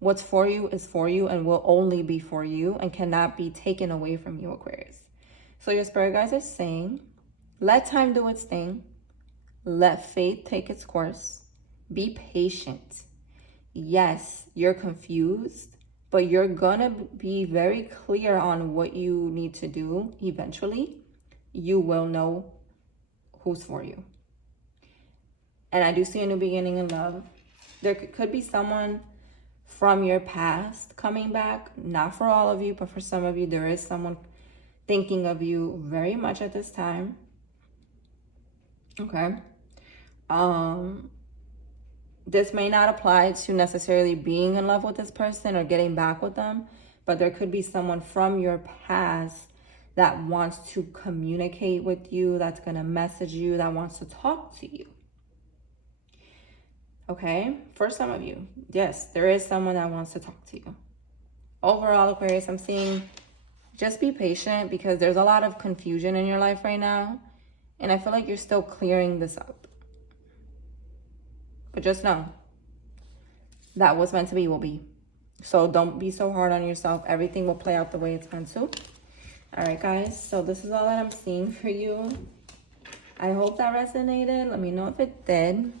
What's for you is for you and will only be for you and cannot be taken away from you, Aquarius. So your spirit guides are saying, let time do its thing. Let faith take its course. Be patient. Yes, you're confused, but you're gonna be very clear on what you need to do eventually. You will know who's for you. And I do see a new beginning in love. There could be someone from your past coming back. Not for all of you, but for some of you, there is someone thinking of you very much at this time. Okay. This may not apply to necessarily being in love with this person or getting back with them, but there could be someone from your past that wants to communicate with you, that's going to message you, that wants to talk to you. Okay, for some of you, yes, there is someone that wants to talk to you. Overall, Aquarius, I'm seeing just be patient because there's a lot of confusion in your life right now. And I feel like you're still clearing this up. But just know that what's meant to be will be. So don't be so hard on yourself. Everything will play out the way it's meant to. All right, guys. So this is all that I'm seeing for you. I hope that resonated. Let me know if it did.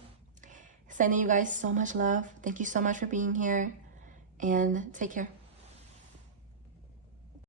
Sending you guys so much love. Thank you so much for being here. And take care.